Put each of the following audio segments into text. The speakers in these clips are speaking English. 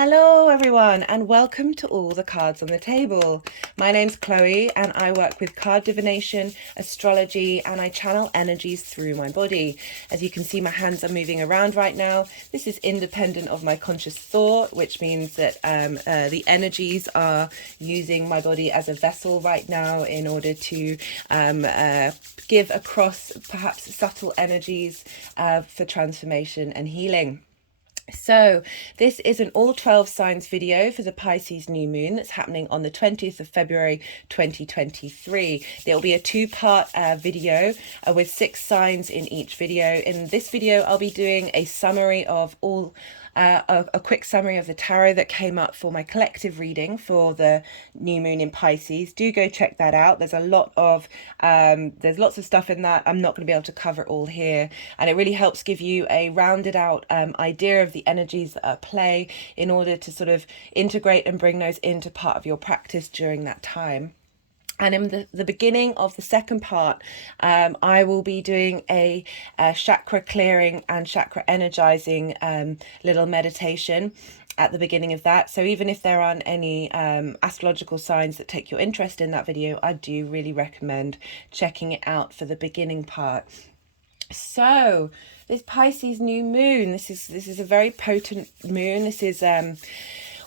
Hello everyone and welcome to All the Cards on the Table. My name's Chloe and I work with card divination, astrology, and I channel energies through my body. As you can see, my hands are moving around right now. This is independent of my conscious thought, which means that the energies are using my body as a vessel right now in order to give across perhaps subtle energies for transformation and healing. So this is an all 12 signs video for the Pisces New Moon that's happening on the 20th of February 2023. There will be a two-part video with 6 signs in each video. In this video, I'll be doing a summary of all a quick summary of the tarot that came up for my collective reading for the new moon in Pisces. Do go check that out. There's a lot of there's lots of stuff in that. I'm not going to be able to cover it all here, and it really helps give you a rounded out idea of the energies that are at play in order to sort of integrate and bring those into part of your practice during that time. And in the beginning of the second part, I will be doing a chakra clearing and chakra energizing little meditation at the beginning of that. So even if there aren't any astrological signs that take your interest in that video, I do really recommend checking it out for the beginning part. So this Pisces new moon, this is a very potent moon. This is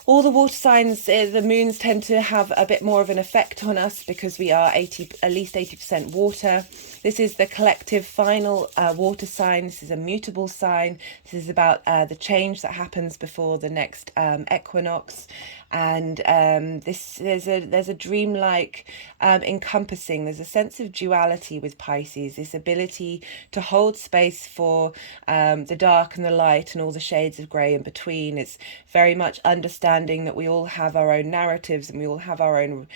all the water signs, the moons tend to have a bit more of an effect on us because we are at least 80% water. This is the collective final water sign. This is a mutable sign. This is about the change that happens before the next equinox. And there's a dreamlike encompassing. There's a sense of duality with Pisces, this ability to hold space for the dark and the light and all the shades of grey in between. It's very much understanding that we all have our own narratives and we all have our own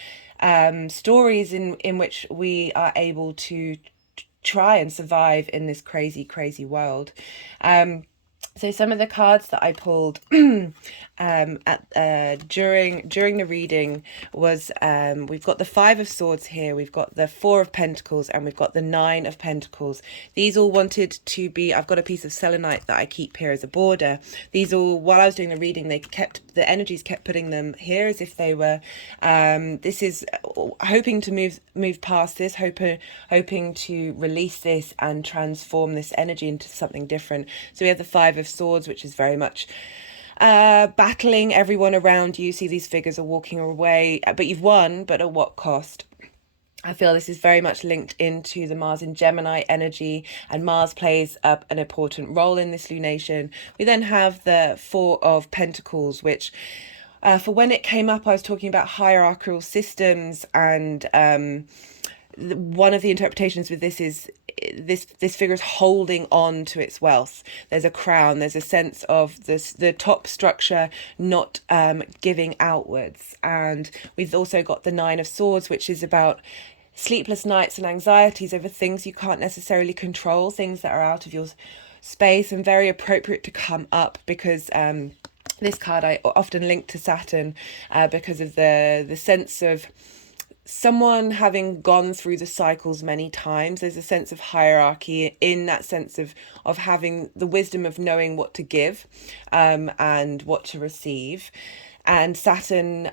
stories in which we are able to try and survive in this crazy world. So some of the cards that I pulled during the reading was we've got the 5 of Swords here, we've got the 4 of Pentacles, and we've got the 9 of Pentacles. These all wanted to be, I've got a piece of selenite that I keep here as a border. These all, while I was doing the reading, the energies kept putting them here as if they were, this is hoping to move past this, hoping to release this and transform this energy into something different. So we have the 5 of Swords, which is very much battling everyone around you. See, these figures are walking away, but you've won, but at what cost? I feel this is very much linked into the Mars in Gemini energy, and Mars plays an important role in this lunation. We then have the 4 of Pentacles, which for when it came up, I was talking about hierarchical systems, and one of the interpretations with this is this figure is holding on to its wealth. There's a crown, there's a sense of the top structure not giving outwards. And we've also got the 9 of Swords, which is about sleepless nights and anxieties over things you can't necessarily control, things that are out of your space, and very appropriate to come up because this card I often link to Saturn because of the sense of someone having gone through the cycles many times. There's a sense of hierarchy in that sense of having the wisdom of knowing what to give and what to receive. And Saturn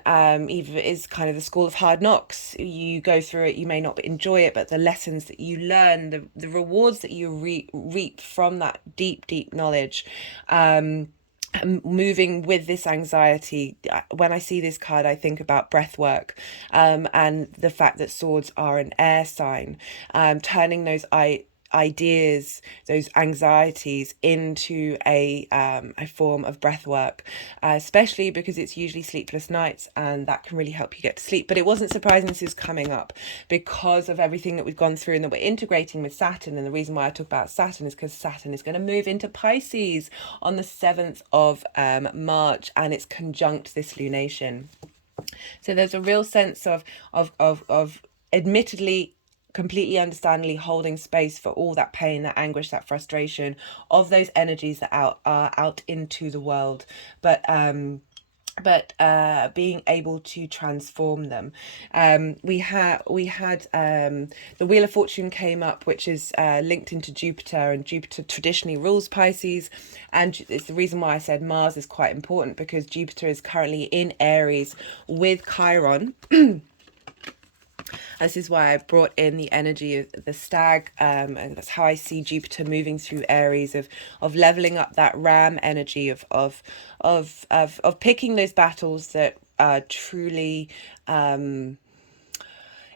even is kind of the school of hard knocks. You go through it, you may not enjoy it, but the lessons that you learn, the rewards that you reap from that deep knowledge, moving with this anxiety. When I see this card, I think about breath work and the fact that swords are an air sign, turning those ideas, those anxieties into a form of breath work, especially because it's usually sleepless nights, and that can really help you get to sleep. But it wasn't surprising this is coming up because of everything that we've gone through and that we're integrating with Saturn. And the reason why I talk about Saturn is because Saturn is going to move into Pisces on the 7th of March, and it's conjunct this lunation. So there's a real sense of admittedly, completely understandably holding space for all that pain, that anguish, that frustration of those energies that are out into the world. But but being able to transform them. We had the Wheel of Fortune came up, which is linked into Jupiter, and Jupiter traditionally rules Pisces, and it's the reason why I said Mars is quite important, because Jupiter is currently in Aries with Chiron. This is why I brought in the energy of the stag, and that's how I see Jupiter moving through Aries, of leveling up that ram energy, of picking those battles that are truly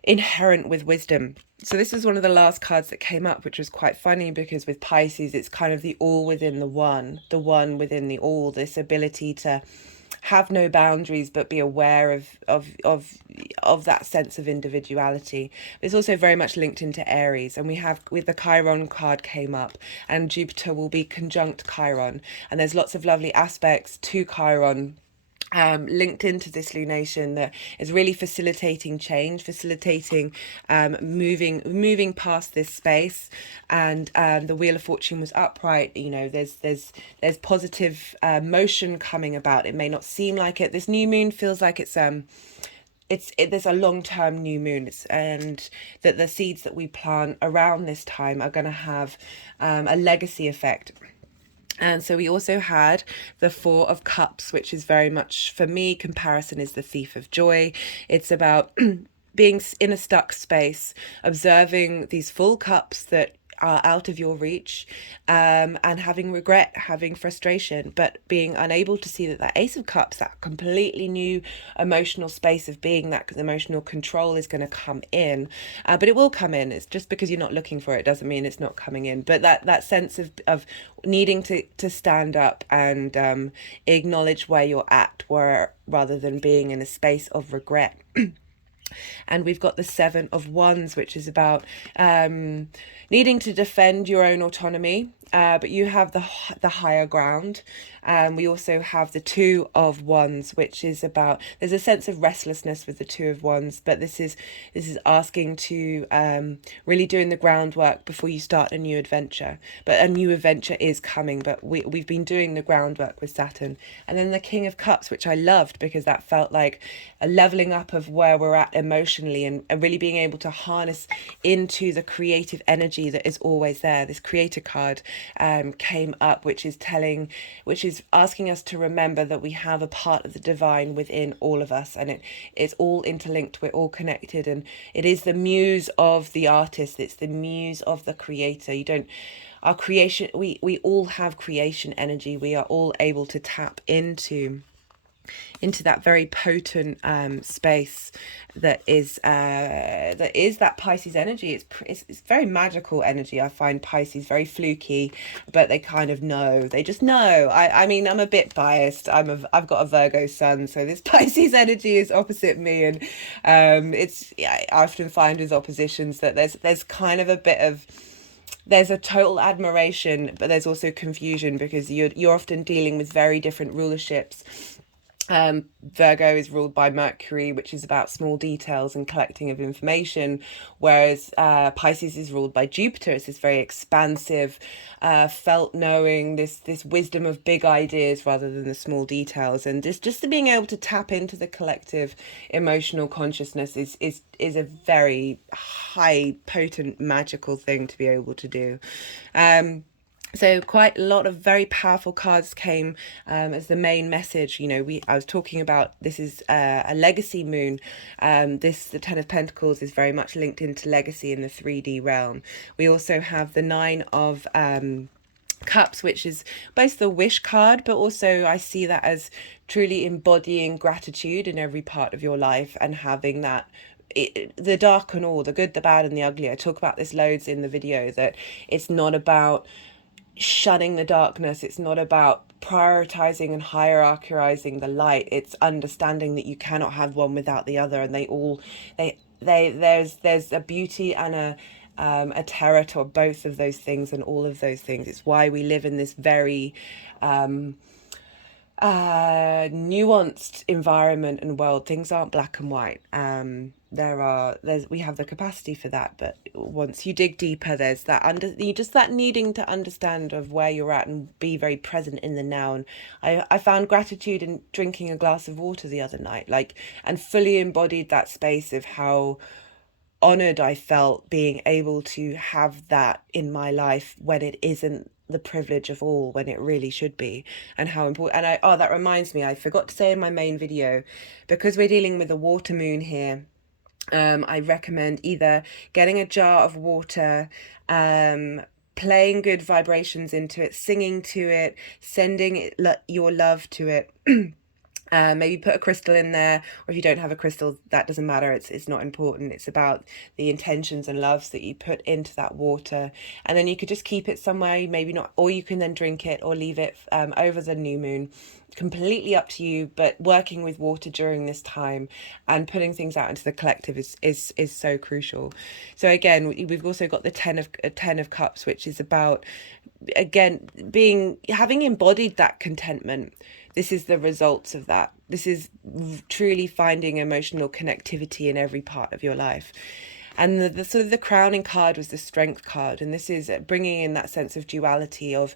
inherent with wisdom. So this is one of the last cards that came up, which was quite funny, because with Pisces it's kind of the all within the one within the all, this ability to have no boundaries but be aware of that sense of individuality. It's also very much linked into Aries, and we have, with the Chiron card came up, and Jupiter will be conjunct Chiron, and there's lots of lovely aspects to Chiron linked into this lunation that is really facilitating change, facilitating moving past this space. And the Wheel of Fortune was upright. You know, there's positive motion coming about. It may not seem like it. This new moon feels like there's a long-term new moon, and that the seeds that we plant around this time are going to have a legacy effect. And so we also had the Four of Cups, which is very much, for me, comparison is the thief of joy. It's about being in a stuck space, observing these full cups that are out of your reach, and having regret, having frustration, but being unable to see that Ace of Cups, that completely new emotional space of being, that emotional control is going to come in, but it will come in. It's just because you're not looking for it doesn't mean it's not coming in. But that sense of needing to stand up and acknowledge where you're at, rather than being in a space of regret. And we've got the Seven of Wands, which is about needing to defend your own autonomy, but you have the higher ground. We also have the Two of Wands, which is about, there's a sense of restlessness with the Two of Wands, but this is asking to really doing the groundwork before you start a new adventure. But a new adventure is coming, but we've been doing the groundwork with Saturn. And then the King of Cups, which I loved, because that felt like a leveling up of where we're at emotionally, and really being able to harness into the creative energy that is always there. This Creator card came up, which is asking us to remember that we have a part of the divine within all of us, and it's all interlinked. We're all connected, and it is the muse of the artist. It's the muse of the creator. Our creation, we all have creation energy. We are all able to tap into that very potent space that is that Pisces energy. It's very magical energy. I find Pisces very fluky, but they kind of know. They just know. I mean, I'm a bit biased. I've got a Virgo sun, so this Pisces energy is opposite me, and I often find with oppositions that there's kind of a bit of, there's a total admiration, but there's also confusion, because you're often dealing with very different rulerships. Virgo is ruled by Mercury, which is about small details and collecting of information, whereas Pisces is ruled by Jupiter. It's this very expansive, felt knowing, this wisdom of big ideas rather than the small details. And just being able to tap into the collective emotional consciousness is a very high, potent, magical thing to be able to do. So quite a lot of very powerful cards came as the main message. You know, I was talking about, this is a legacy moon. The Ten of Pentacles is very much linked into legacy in the 3D realm. We also have the Nine of Cups, which is both the wish card, but also I see that as truly embodying gratitude in every part of your life, and having that, the dark and all, the good, the bad and the ugly. I talk about this loads in the video, that it's not about shunning the darkness. It's not about prioritizing and hierarchizing the light. It's understanding that you cannot have one without the other, and there's a beauty and a terror to both of those things, and all of those things. It's why we live in this very nuanced environment and world. Things aren't black and white. We have the capacity for that, but once you dig deeper, there's that that needing to understand of where you're at and be very present in the now. And I found gratitude in drinking a glass of water the other night, and fully embodied that space of how honored I felt being able to have that in my life when it isn't the privilege of all, when it really should be, and how important. And that reminds me, I forgot to say in my main video, because we're dealing with a water moon here, I recommend either getting a jar of water, playing good vibrations into it, singing to it, sending your love to it. Maybe put a crystal in there, or if you don't have a crystal, that doesn't matter. It's not important. It's about the intentions and loves that you put into that water, and then you could just keep it somewhere, maybe not, or you can then drink it or leave it over the new moon. Completely up to you, but working with water during this time and putting things out into the collective is so crucial. So again, we've also got the ten of cups, which is about, again, having embodied that contentment. This is the results of that. This is truly finding emotional connectivity in every part of your life. And the sort of the crowning card was the Strength card, and this is bringing in that sense of duality of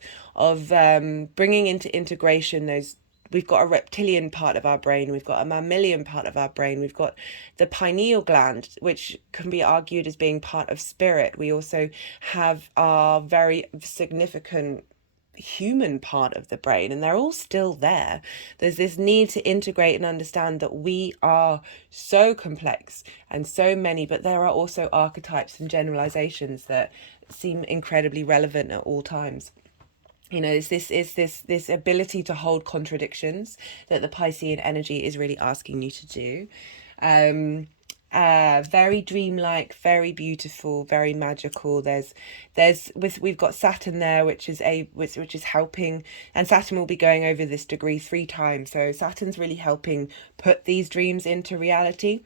bringing into integration those. We've got a reptilian part of our brain, we've got a mammalian part of our brain, we've got the pineal gland, which can be argued as being part of spirit. We also have our very significant human part of the brain, and they're all still there. There's this need to integrate and understand that we are so complex and so many, but there are also archetypes and generalizations that seem incredibly relevant at all times. It's this ability to hold contradictions that the Piscean energy is really asking you to do. Very dreamlike, very beautiful, very magical. We've got Saturn there, which is helping, and Saturn will be going over this degree 3 times. So Saturn's really helping put these dreams into reality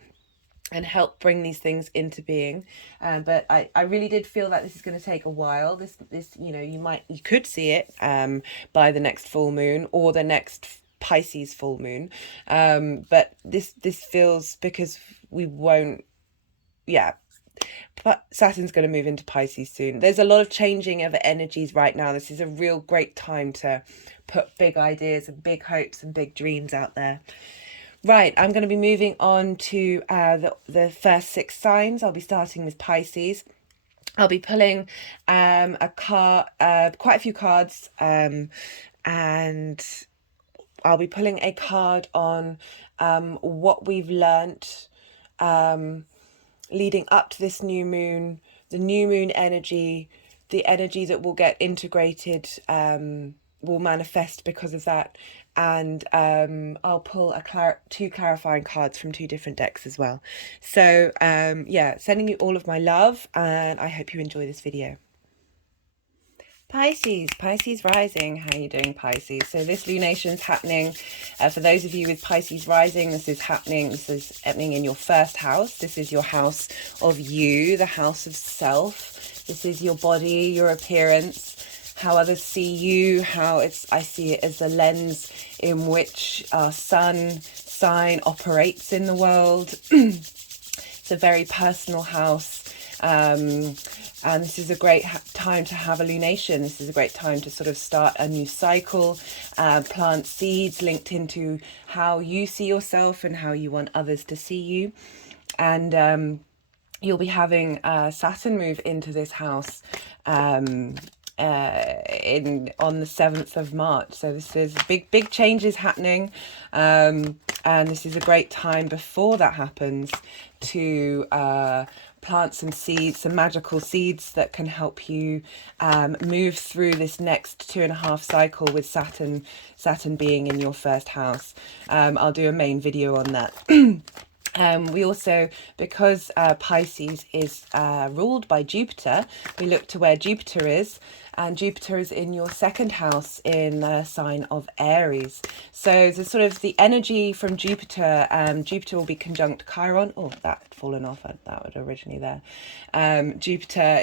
and help bring these things into being. But I really did feel that this is going to take a while. This you could see it by the next full moon or the next Pisces full moon. But this feels, because we won't, but Saturn's going to move into Pisces soon. There's a lot of changing of energies right now. This is a real great time to put big ideas and big hopes and big dreams out there. Right, I'm going to be moving on to the first 6 signs. I'll be starting with Pisces. I'll be pulling quite a few cards, and I'll be pulling a card on what we've learnt leading up to this new moon, the new moon energy, the energy that will get integrated, will manifest because of that. And I'll pull 2 clarifying cards from 2 different decks as well. So sending you all of my love, and I hope you enjoy this video. Pisces rising. How are you doing, Pisces? So this lunation is happening, for those of you with Pisces rising, this is happening in your first house. This is your house of you, the house of self. This is your body, your appearance, how others see you, I see it as the lens in which our sun sign operates in the world. It's a very personal house. And this is a great time to have a lunation. This is a great time to sort of start a new cycle, plant seeds linked into how you see yourself and how you want others to see you. And you'll be having Saturn move into this house on the 7th of March. So this is big changes happening, and this is a great time before that happens to plant some seeds, some magical seeds that can help you move through this next 2.5 cycle with Saturn being in your first house. I'll do a main video on that. We also, because Pisces is ruled by Jupiter, we look to where Jupiter is. and Jupiter is in your second house in the sign of Aries. So the sort of the energy from Jupiter, Jupiter will be conjunct Chiron. Oh, that had fallen off. That was originally there. Jupiter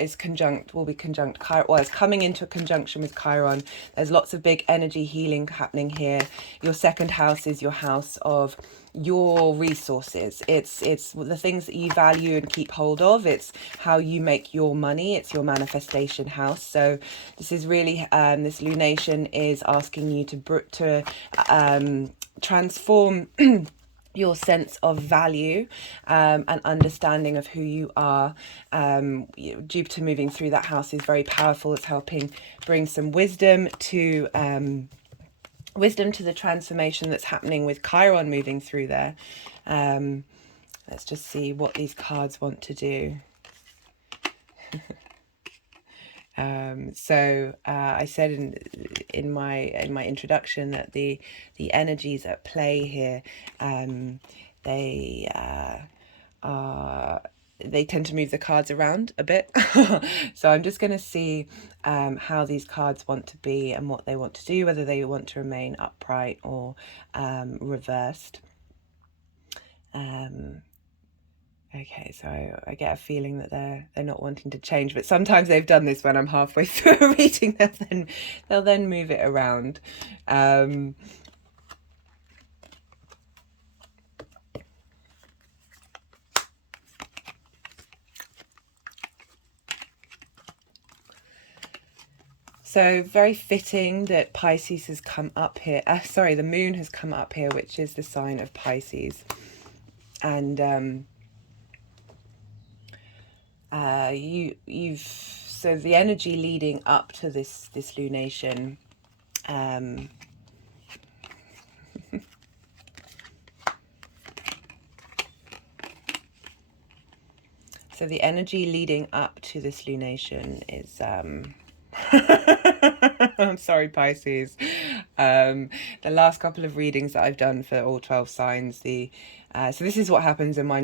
will be conjunct Chiron. Well, it's coming into a conjunction with Chiron. There's lots of big energy healing happening here. Your second house is your house of your resources. It's the things that you value and keep hold of. It's how you make your money. It's your manifestation house. So this is really this lunation is asking you to transform your sense of value and understanding of who you are. Jupiter moving through that house is very powerful. It's helping bring some wisdom to the transformation that's happening with Chiron moving through there. Let's just see what these cards want to do. I said in my introduction that the energies at play here, they tend to move the cards around a bit. So I'm just going to see how these cards want to be and what they want to do, whether they want to remain upright or reversed. Okay, so I get a feeling that they're not wanting to change, but sometimes they've done this when I'm halfway through a reading. They'll then move it around. So very fitting that Pisces has come up here. Sorry, the moon has come up here, which is the sign of Pisces. And so the energy leading up to this lunation, so the energy leading up to this lunation is I'm sorry, Pisces. The last couple of readings that I've done for all 12 signs, so this is what happens in my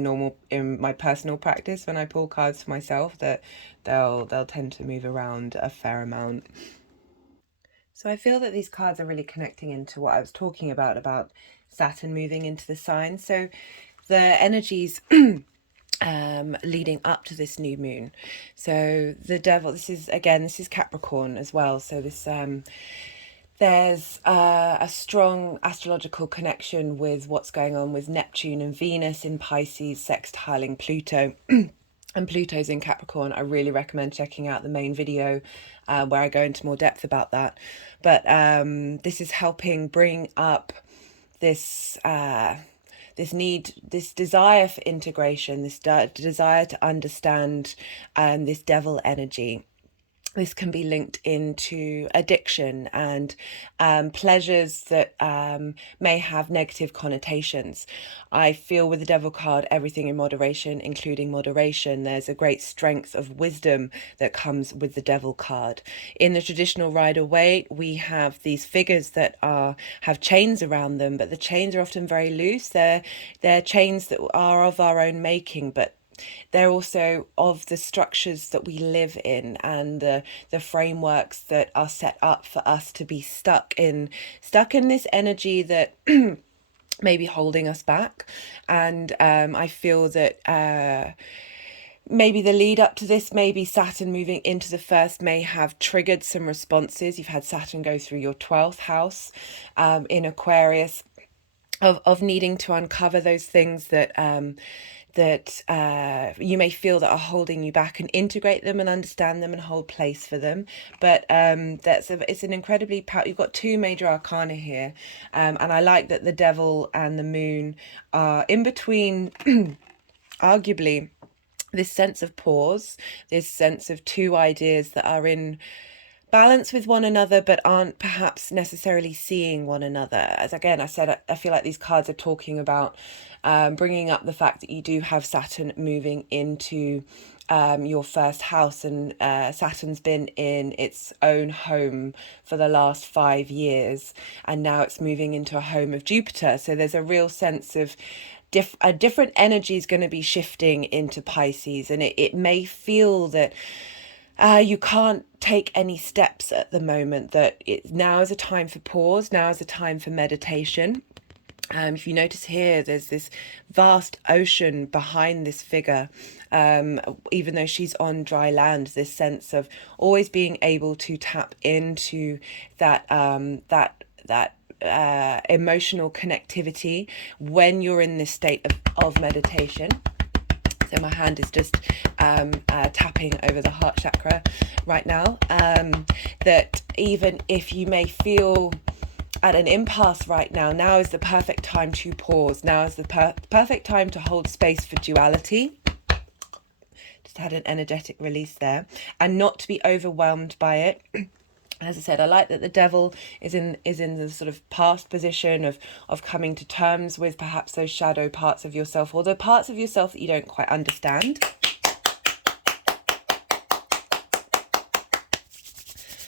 personal practice when I pull cards for myself, that they'll tend to move around a fair amount. So I feel that these cards are really connecting into what I was talking about Saturn moving into the sign. So the energies leading up to this new moon. So the devil, this is Capricorn as well. So this there's a strong astrological connection with what's going on with Neptune and Venus in Pisces sextiling Pluto. And Pluto's in Capricorn. I really recommend checking out the main video where I go into more depth about that. But this is helping bring up this this desire for integration, this desire to understand this devil energy. This can be linked into addiction and pleasures that may have negative connotations. I feel with the Devil card, everything in moderation, including moderation. There's a great strength of wisdom that comes with the Devil card. In the traditional Rider-Waite, we have these figures that have chains around them, but the chains are often very loose. They're chains that are of our own making, but they're also of the structures that we live in and the frameworks that are set up for us to be stuck in this energy that may be holding us back. And I feel that maybe the lead up to this, maybe Saturn moving into the first may have triggered some responses. You've had Saturn go through your 12th house in Aquarius, of needing to uncover those things that you may feel that are holding you back, and integrate them and understand them and hold place for them. But it's an incredibly you've got two major arcana here, and I like that the Devil and the Moon are in between. Arguably, this sense of pause, this sense of two ideas that are in balance with one another but aren't perhaps necessarily seeing one another. As again I said, I feel like these cards are talking about bringing up the fact that you do have Saturn moving into your first house, and Saturn's been in its own home for the last 5 years, and now it's moving into a home of Jupiter. So there's a real sense of a different energy is going to be shifting into Pisces, and it may feel that you can't take any steps at the moment, that now is a time for pause, now is a time for meditation. If you notice here, there's this vast ocean behind this figure. Even though she's on dry land, this sense of always being able to tap into that emotional connectivity when you're in this state of meditation. So my hand is just tapping over the heart chakra right now. That even if you may feel at an impasse right now, now is the perfect time to pause. Now is the perfect time to hold space for duality. Just had an energetic release there, and not to be overwhelmed by it. As I said, I like that the devil is in the sort of past position of coming to terms with perhaps those shadow parts of yourself, or the parts of yourself that you don't quite understand.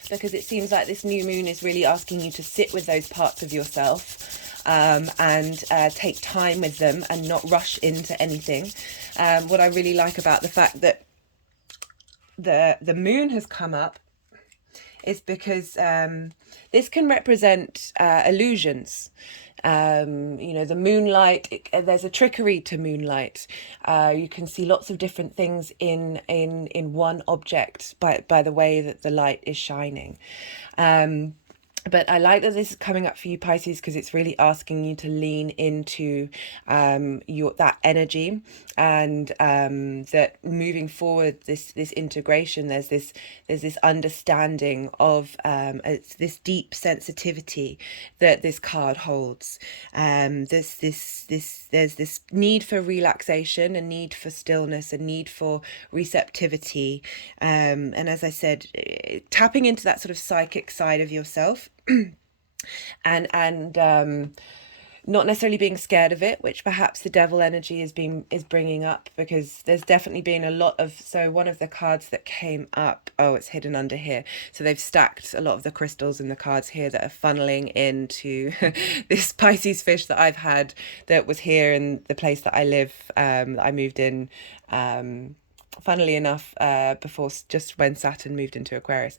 Because it seems like this new moon is really asking you to sit with those parts of yourself, and take time with them and not rush into anything. What I really like about the fact that the moon has come up is because this can represent illusions. The moonlight, there's a trickery to moonlight. You can see lots of different things in one object by the way that the light is shining. But I like that this is coming up for you, Pisces, because it's really asking you to lean into that energy, and that moving forward, this integration, there's this understanding of it's this deep sensitivity that this card holds. There's this need for relaxation, a need for stillness, a need for receptivity, and as I said, tapping into that sort of psychic side of yourself. and not necessarily being scared of it, which perhaps the devil energy is bringing up, because there's definitely been a lot of, so one of the cards that came up, oh, it's hidden under here, so they've stacked a lot of the crystals in the cards here that are funneling into this Pisces fish that I've had, that was here in the place that I live, that I moved in funnily enough before, just when Saturn moved into Aquarius.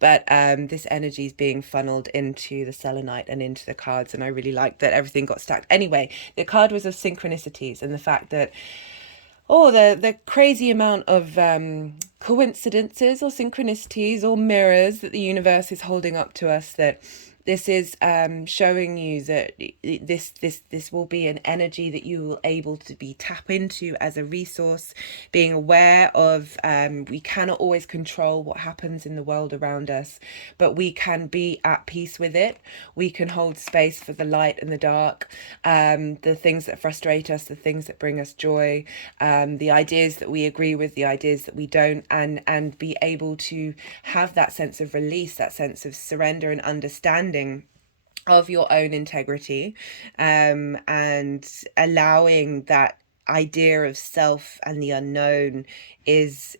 But this energy is being funneled into the selenite and into the cards, and I really like that everything got stacked. Anyway, the card was of synchronicities, and the fact that the crazy amount of coincidences or synchronicities or mirrors that the universe is holding up to us, that this is showing you that this will be an energy that you will able to tap into as a resource, being aware of we cannot always control what happens in the world around us, but we can be at peace with it. We can hold space for the light and the dark, the things that frustrate us, the things that bring us joy, the ideas that we agree with, the ideas that we don't, and be able to have that sense of release, that sense of surrender and understanding of your own integrity, and allowing that idea of self and the unknown is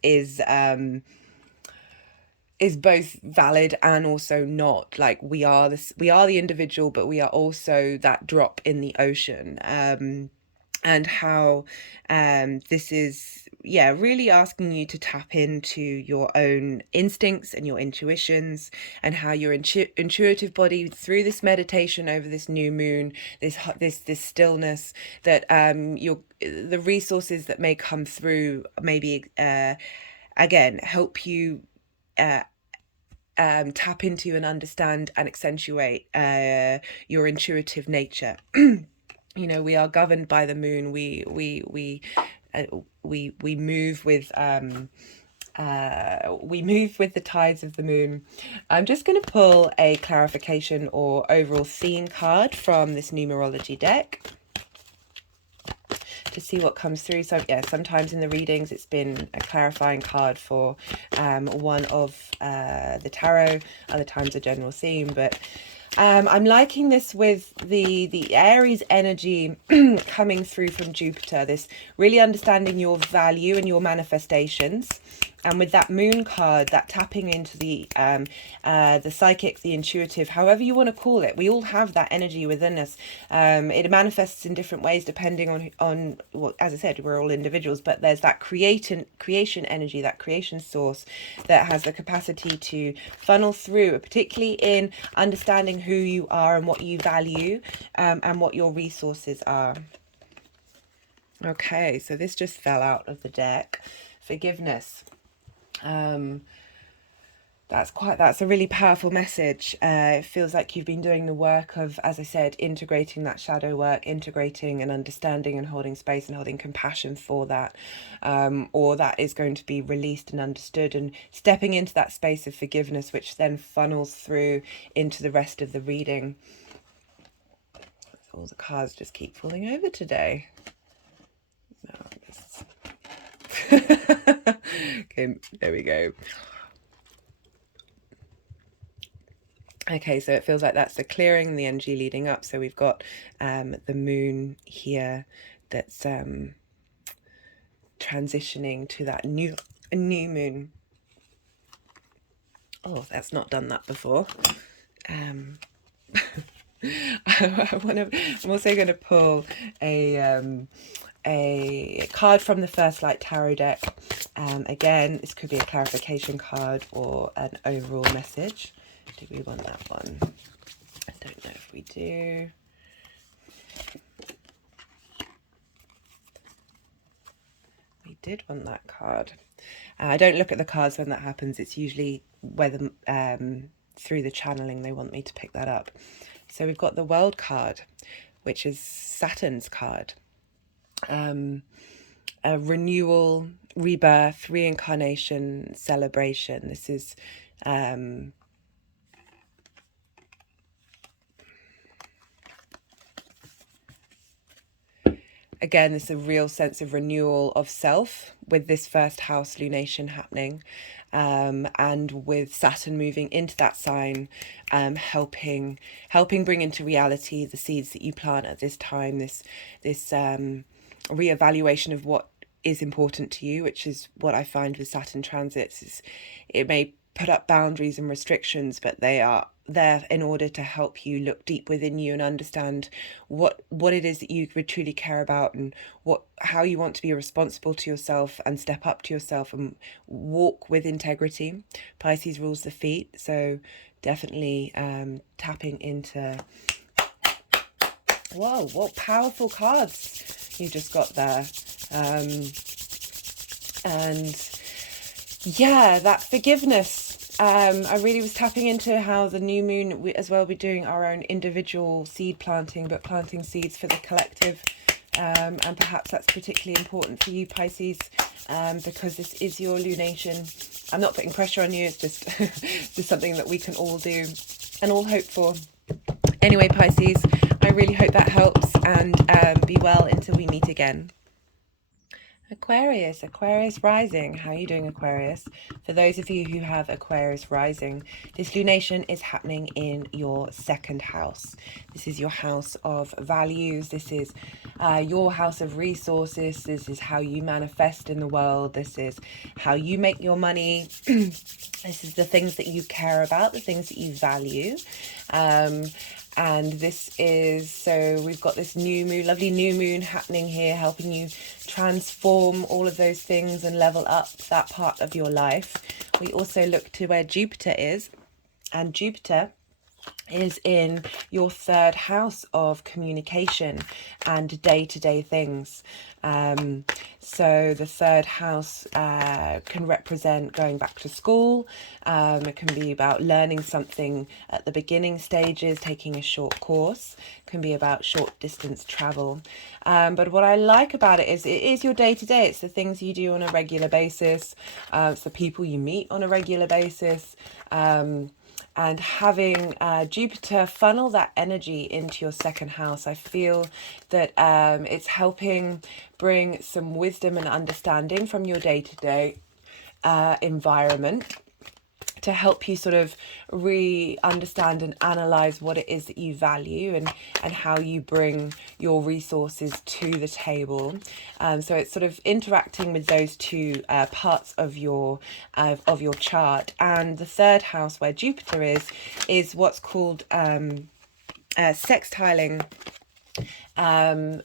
both valid and also not. Like, we are the individual, but we are also that drop in the ocean, and how this is really asking you to tap into your own instincts and your intuitions, and how your intuitive body, through this meditation over this new moon, this stillness, that the resources that may come through maybe again help you tap into and understand and accentuate your intuitive nature. We are governed by the moon. We move with the tides of the moon. I'm just going to pull a clarification or overall theme card from this numerology deck to see what comes through. So sometimes in the readings it's been a clarifying card for one of the tarot, other times a general theme, but I'm liking this with the Aries energy coming through from Jupiter, this really understanding your value and your manifestations, And with that moon card, that tapping into the psychic, the intuitive, however you want to call it, we all have that energy within us. It manifests in different ways depending on well, as I said, we're all individuals, but there's that creation energy, that creation source that has the capacity to funnel through, particularly in understanding who you are and what you value, and what your resources are. Okay, so this just fell out of the deck. Forgiveness. That's a really powerful message. It feels like you've been doing the work of, as I said, integrating that shadow work, integrating and understanding and holding space and holding compassion for that, or that is going to be released and understood, and stepping into that space of forgiveness, which then funnels through into the rest of the reading. All the cards just keep falling over today. Okay, there we go. Okay, so it feels like that's the clearing, the energy leading up. So we've got the moon here that's transitioning to that new moon. Oh, that's not done that before. I'm also going to pull a card from the First Light Tarot deck. Again, this could be a clarification card or an overall message. Do we want that one? I don't know if we do. We did want that card. I don't look at the cards when that happens. It's usually whether through the channeling they want me to pick that up. So we've got the World card, which is Saturn's card. A renewal, rebirth, reincarnation, celebration. This is again, there's a real sense of renewal of self with this first house lunation happening, and with Saturn moving into that sign, helping bring into reality the seeds that you plant at this time. This reevaluation of what is important to you, which is what I find with Saturn transits. Is it may put up boundaries and restrictions, but they are there in order to help you look deep within you and understand what it is that you would truly care about, and how you want to be responsible to yourself and step up to yourself and walk with integrity. Pisces rules the feet, so definitely tapping into, whoa, what powerful cards you just got there. And yeah, that forgiveness. I really was tapping into how the new moon, we as well be doing our own individual seed planting, but planting seeds for the collective. And perhaps that's particularly important for you, Pisces, because this is your lunation. I'm not putting pressure on you. It's just, just something that we can all do and all hope for. Anyway, Pisces, I really hope that helps, and be well until we meet again. Aquarius rising. How are you doing, Aquarius? For those of you who have Aquarius rising, this lunation is happening in your second house. This is your house of values. This is your house of resources. This is how you manifest in the world. This is how you make your money. This is the things that you care about, the things that you value. And this is, so we've got this new moon, lovely new moon happening here, helping you transform all of those things and level up that part of your life. We also look to where Jupiter is, and Jupiter is in your third house of communication and day-to-day things. So the third house can represent going back to school. It can be about learning something at the beginning stages, taking a short course. It can be about short distance travel. But what I like about it is your day-to-day. It's the things you do on a regular basis. It's the people you meet on a regular basis. And having Jupiter funnel that energy into your second house, I feel that it's helping bring some wisdom and understanding from your day-to-day environment to help you sort of understand and analyze what it is that you value, and how you bring your resources to the table. So it's sort of interacting with those two parts of your chart. And the third house, where Jupiter is what's called sextiling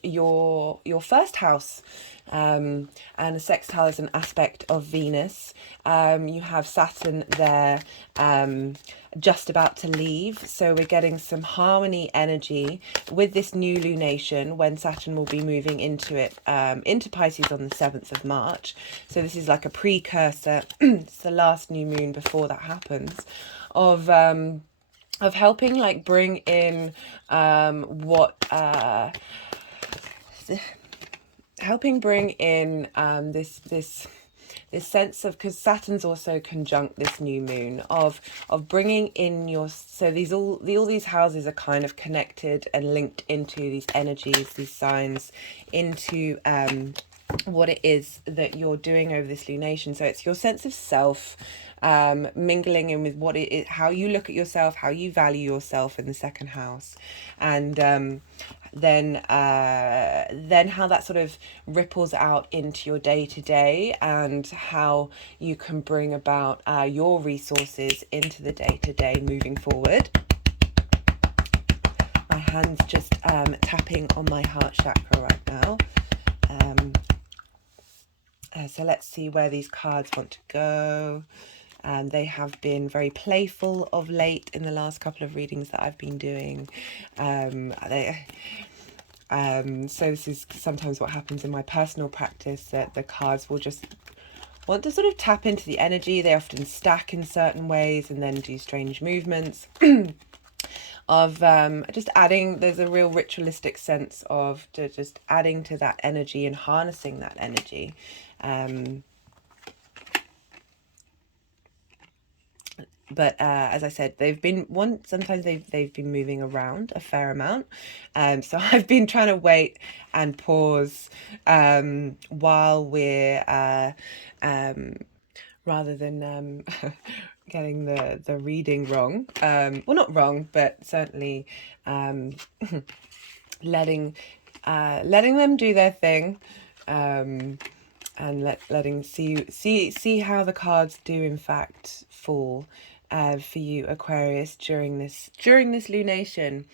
your first house. And a sextile is an aspect of Venus. You have Saturn there, just about to leave, so we're getting some harmony energy with this new lunation, when Saturn will be moving into Pisces on the 7th of March. So this is like a precursor. It's the last new moon before that happens, of helping like bring in helping bring in this sense of, because Saturn's also conjunct this new moon, of bringing in so all these houses are kind of connected and linked into these energies, these signs, into what it is that you're doing over this lunation. So it's your sense of self, mingling in with what it is, how you look at yourself, how you value yourself in the second house, and then how that sort of ripples out into your day-to-day, and how you can bring about your resources into the day-to-day moving forward. My hand's just tapping on my heart chakra right now. So let's see where these cards want to go. They have been very playful of late in the last couple of readings that I've been doing. So this is sometimes what happens in my personal practice, that the cards will just want to sort of tap into the energy. They often stack in certain ways and then do strange movements. Of just adding, there's a real ritualistic sense of just adding to that energy and harnessing that energy. But as I said, sometimes they've been moving around a fair amount. So I've been trying to wait and pause while we're rather than getting the reading wrong. Well, not wrong, but certainly letting them do their thing. And letting see how the cards do in fact fall for you, Aquarius, during this lunation.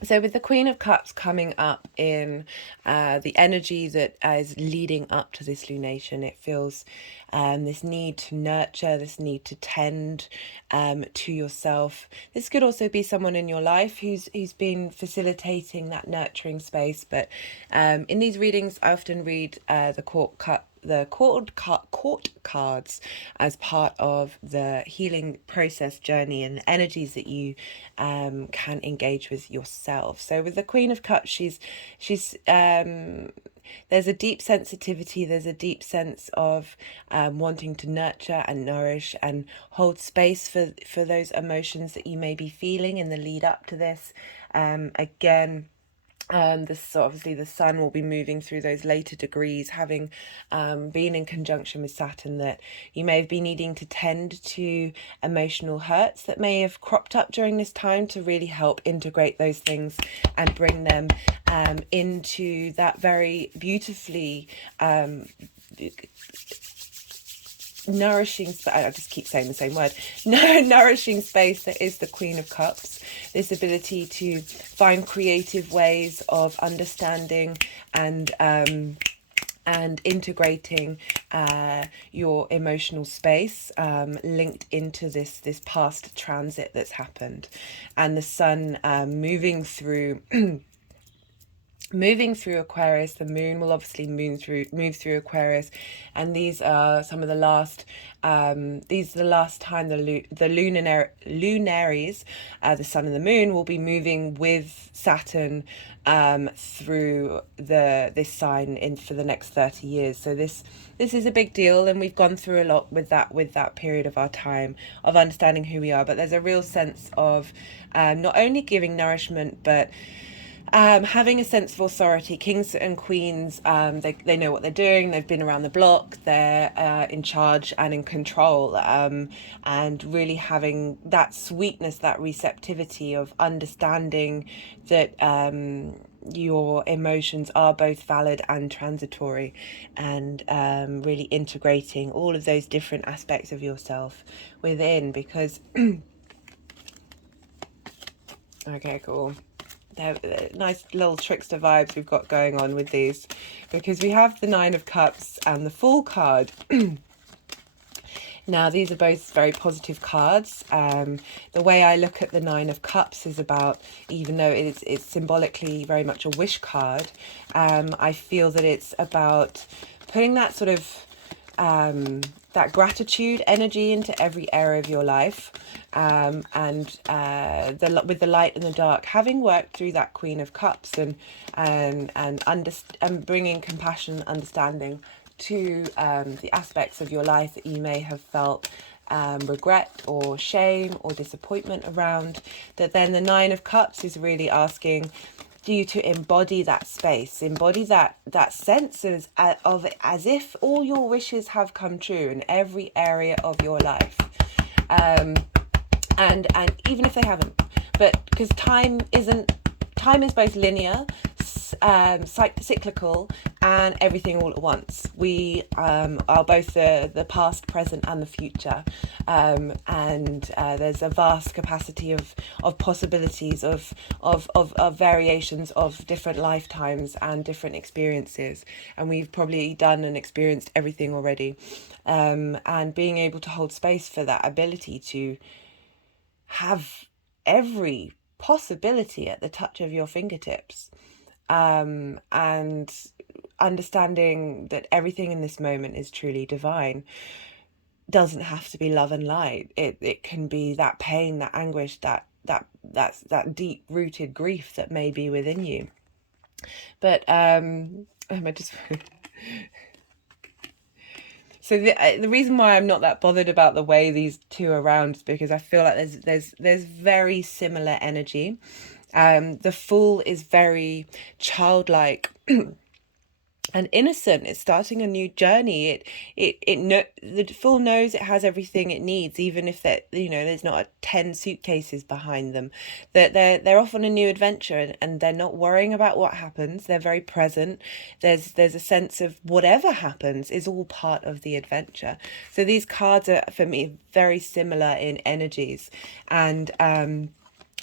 So with the Queen of Cups coming up in the energy that is leading up to this lunation, it feels this need to nurture, this need to tend to yourself. This could also be someone in your life who's been facilitating that nurturing space. But in these readings, I often read the court cards as part of the healing process journey and the energies that you can engage with yourself. So with the Queen of Cups, she's there's a deep sensitivity, there's a deep sense of wanting to nurture and nourish and hold space for those emotions that you may be feeling in the lead up to this. Obviously the Sun will be moving through those later degrees, having been in conjunction with Saturn, that you may have been needing to tend to emotional hurts that may have cropped up during this time, to really help integrate those things and bring them into that very beautifully nourishing, I just keep saying the same word, nourishing space that is the Queen of Cups. This ability to find creative ways of understanding and integrating your emotional space, linked into this past transit that's happened, and the Sun moving through Aquarius. The moon will obviously move through Aquarius, and these are some of the last time the lunaries, the Sun and the Moon, will be moving with Saturn through this sign for the next 30 years. So this is a big deal, and we've gone through a lot with that period of our time of understanding who we are. But there's a real sense of not only giving nourishment, but Having a sense of authority. Kings and queens, they know what they're doing. They've been around the block. They're in charge and in control, and really having that sweetness, that receptivity of understanding that your emotions are both valid and transitory, and really integrating all of those different aspects of yourself within, because okay, cool. They're nice little trickster vibes we've got going on with these, because we have the Nine of Cups and the Fool card. Now, these are both very positive cards. The way I look at the Nine of Cups is about, even though it's symbolically very much a wish card, I feel that it's about putting that sort of that gratitude energy into every area of your life, and with the light and the dark, having worked through that Queen of Cups, and bringing compassion and understanding to the aspects of your life that you may have felt regret or shame or disappointment around, that then the Nine of Cups is really asking you to embody that space, embody that sense of as if all your wishes have come true in every area of your life, and even if they haven't, but because time is both linear, cyclical, and everything all at once. We are both the past, present, and the future, and there's a vast capacity of possibilities of variations of different lifetimes and different experiences, and we've probably done and experienced everything already, and being able to hold space for that ability to have every possibility at the touch of your fingertips, and understanding that everything in this moment is truly divine. Doesn't have to be love and light. It can be that pain, that anguish, that deep rooted grief that may be within you. But I just so the reason why I'm not that bothered about the way these two are around is because I feel like there's very similar energy. The Fool is very childlike and innocent. It's starting a new journey. The Fool knows it has everything it needs, even if there's not 10 suitcases behind them. That they're off on a new adventure, and they're not worrying about what happens. They're very present. There's a sense of whatever happens is all part of the adventure. So these cards are, for me, very similar in energies, and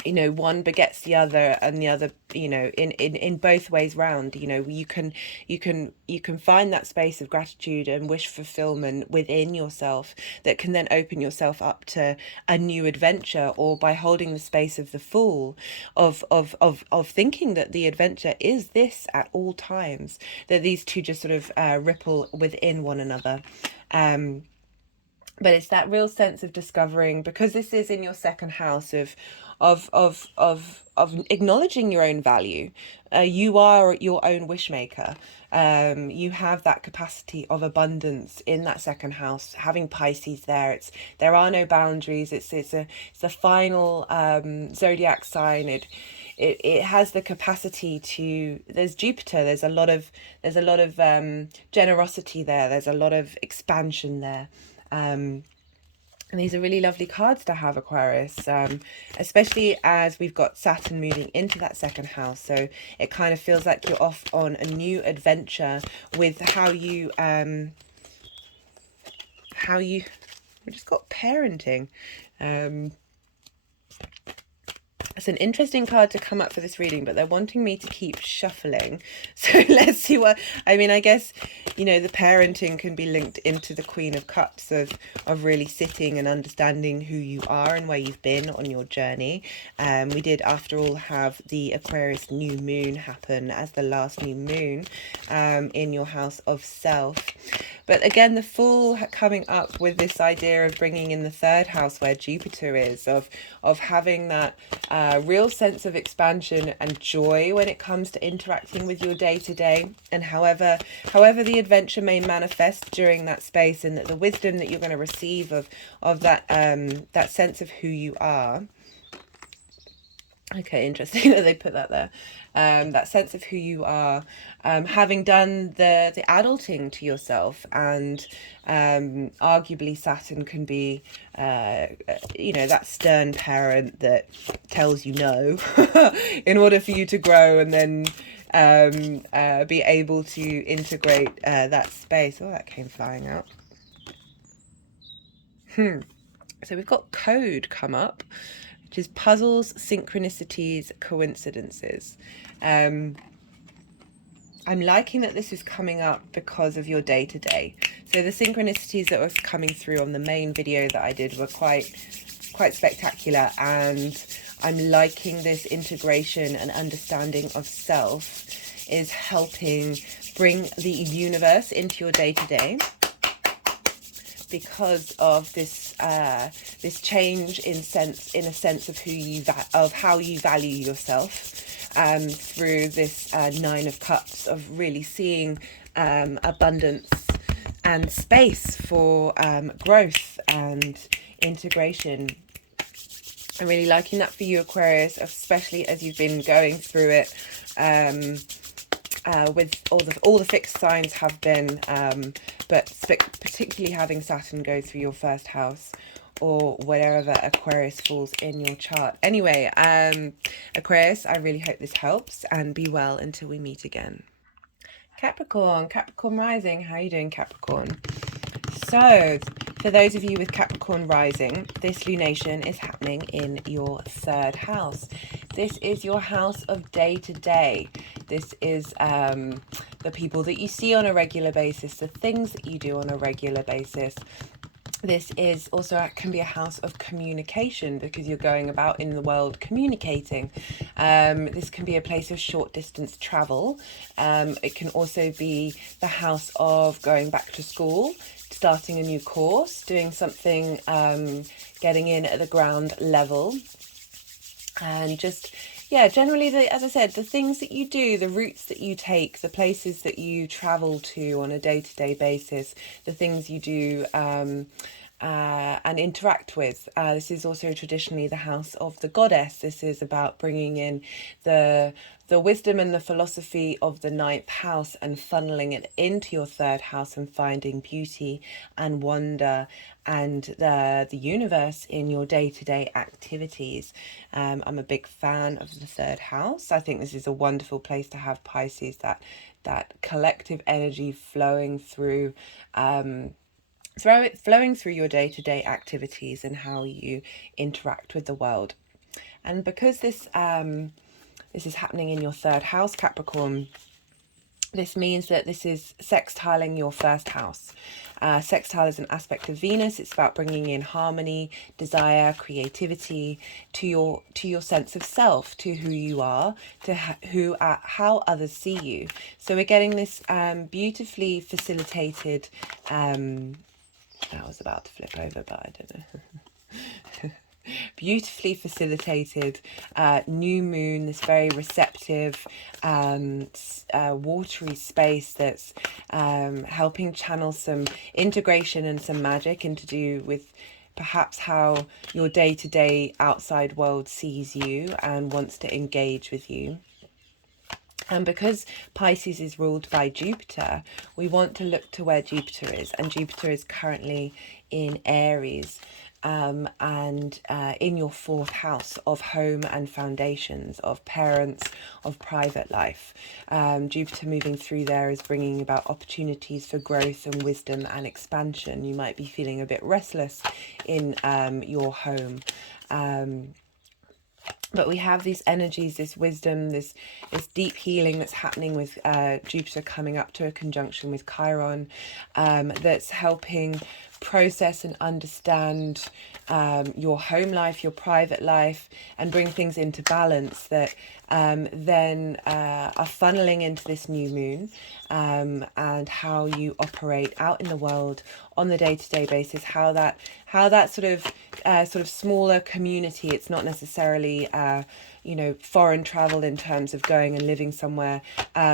one begets the other, and the other, in both ways round. You can find that space of gratitude and wish fulfillment within yourself that can then open yourself up to a new adventure, or by holding the space of the Fool, of thinking that the adventure is this at all times, that these two just sort of ripple within one another. But it's that real sense of discovering, because this is in your second house of acknowledging your own value. You are your own wish maker. You have that capacity of abundance in that second house. Having Pisces there are no boundaries. It's the final zodiac sign. It has the capacity to. There's Jupiter. There's a lot of generosity there. There's a lot of expansion there. And these are really lovely cards to have, Aquarius, especially as we've got Saturn moving into that second house. So it kind of feels like you're off on a new adventure with how you we just got parenting. It's an interesting card to come up for this reading, but they're wanting me to keep shuffling. So let's see what, I guess, the parenting can be linked into the Queen of Cups of really sitting and understanding who you are and where you've been on your journey. We did, after all, have the Aquarius New Moon happen as the last new moon in your house of self. But again, the Fool coming up with this idea of bringing in the third house where Jupiter is, of having that real sense of expansion and joy when it comes to interacting with your day-to-day, and however the adventure may manifest during that space, and that the wisdom that you're going to receive of that sense of who you are. Okay, interesting that they put that there. That sense of who you are, having done the adulting to yourself, and arguably Saturn can be, that stern parent that tells you no in order for you to grow and then be able to integrate that space. Oh, that came flying out. So we've got code come up, which is puzzles, synchronicities, coincidences. I'm liking that this is coming up because of your day-to-day. So the synchronicities that was coming through on the main video that I did were quite spectacular, and I'm liking this integration and understanding of self is helping bring the universe into your day-to-day, because of this this change in a sense of how you value yourself, through this 9 of Cups, of really seeing abundance and space for growth and integration. I'm really liking that for you, Aquarius, especially as you've been going through it. With all the fixed signs have been, but particularly having Saturn go through your first house, or wherever Aquarius falls in your chart. Anyway, Aquarius, I really hope this helps, and be well until we meet again. Capricorn rising, how are you doing, Capricorn? So, for those of you with Capricorn rising, this lunation is happening in your 3rd house. This is your house of day-to-day. This is the people that you see on a regular basis, the things that you do on a regular basis. This is also can be a house of communication, because you're going about in the world communicating. This can be a place of short distance travel. It can also be the house of going back to school, starting a new course, doing something, getting in at the ground level, and just, yeah, generally, as I said, the things that you do, the routes that you take, the places that you travel to on a day-to-day basis, the things you do and interact with. This is also traditionally the house of the goddess. This is about bringing in the wisdom and the philosophy of the 9th house and funneling it into your 3rd house, and finding beauty and wonder and the universe in your day-to-day activities. I'm a big fan of the 3rd house. I think this is a wonderful place to have Pisces, that collective energy flowing through your day-to-day activities and how you interact with the world. And because this is happening in your 3rd house, Capricorn, this means that this is sextiling your 1st house. Sextile is an aspect of Venus. It's about bringing in harmony, desire, creativity to your sense of self, to who you are, to how others see you. So we're getting this beautifully facilitated. I was about to flip over, but I don't know. Beautifully facilitated new moon, this very receptive watery space that's helping channel some integration and some magic, and to do with perhaps how your day-to-day outside world sees you and wants to engage with you. And because Pisces is ruled by Jupiter, we want to look to where Jupiter is. And Jupiter is currently in Aries, and in your 4th house of home and foundations, of parents, of private life. Jupiter moving through there is bringing about opportunities for growth and wisdom and expansion. You might be feeling a bit restless in your home. But we have these energies, this wisdom, this deep healing that's happening with Jupiter coming up to a conjunction with Chiron, that's helping process and understand your home life, your private life, and bring things into balance that then are funneling into this new moon, and how you operate out in the world on the day-to-day basis, how that sort of smaller community, it's not necessarily you know, foreign travel in terms of going and living somewhere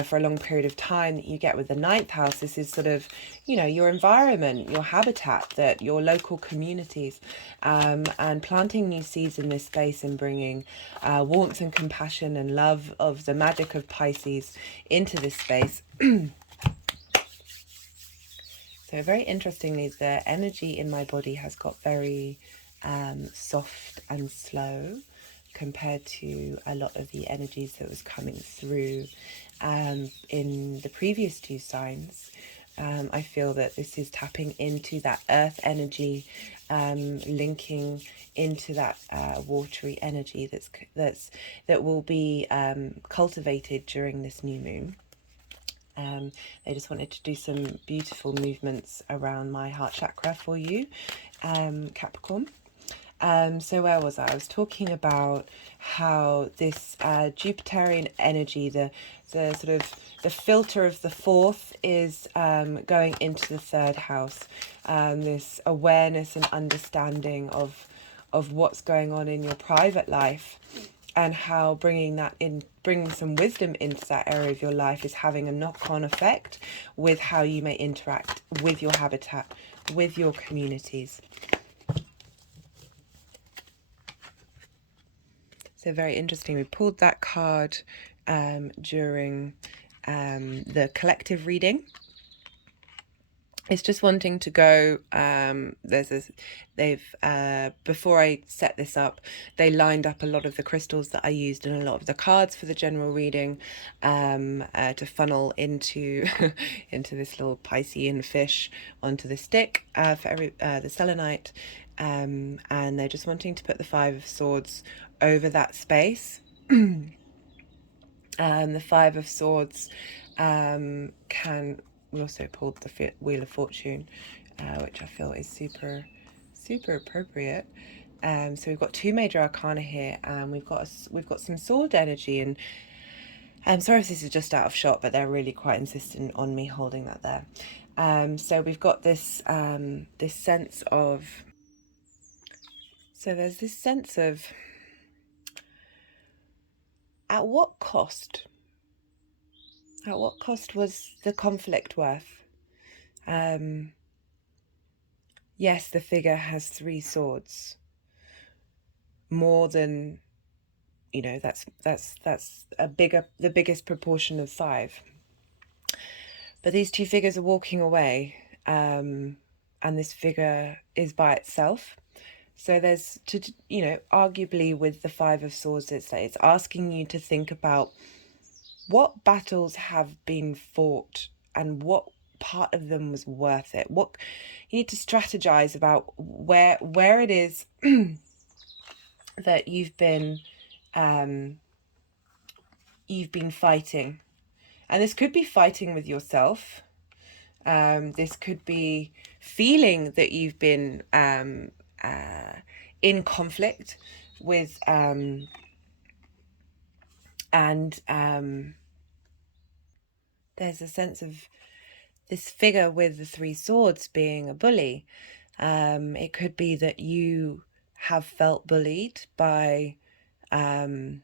for a long period of time that you get with the ninth house. This is sort of, you know, your environment, your habitat, that your local communities, and planting new seeds in this space and bringing warmth and compassion and love of the magic of Pisces into this space. So very interestingly, the energy in my body has got very soft and slow compared to a lot of the energies that was coming through in the previous two signs. I feel that this is tapping into that earth energy, linking into that watery energy that will be cultivated during this new moon. I just wanted to do some beautiful movements around my heart chakra for you, Capricorn. So where was I? I was talking about how this Jupiterian energy, the sort of the filter of the fourth, is going into the third house. This awareness and understanding of what's going on in your private life, and how bringing some wisdom into that area of your life is having a knock-on effect with how you may interact with your habitat, with your communities. So very interesting. We pulled that card during the collective reading. It's just wanting to go, before I set this up, they lined up a lot of the crystals that I used and a lot of the cards for the general reading to funnel into into this little Piscean fish onto the stick for the selenite, and they're just wanting to put the Five of Swords over that space. The Five of Swords we also pulled the Wheel of Fortune, which I feel is super appropriate. So we've got two major arcana here, and we've got some sword energy, and I'm sorry if this is just out of shot, but they're really quite insistent on me holding that there. So we've got this this sense of, so there's this sense of, at what cost? At what cost was the conflict worth? Yes, the figure has 3 swords. More than, you know, that's the biggest proportion of 5. But these 2 figures are walking away, and this figure is by itself. So there's, you know, arguably with the Five of Swords, it's asking you to think about what battles have been fought and what part of them was worth it. What you need to strategize about where it is that you've been fighting. And this could be fighting with yourself. This could be feeling that you've been in conflict with there's a sense of this figure with the 3 swords being a bully. It could be that you have felt bullied by so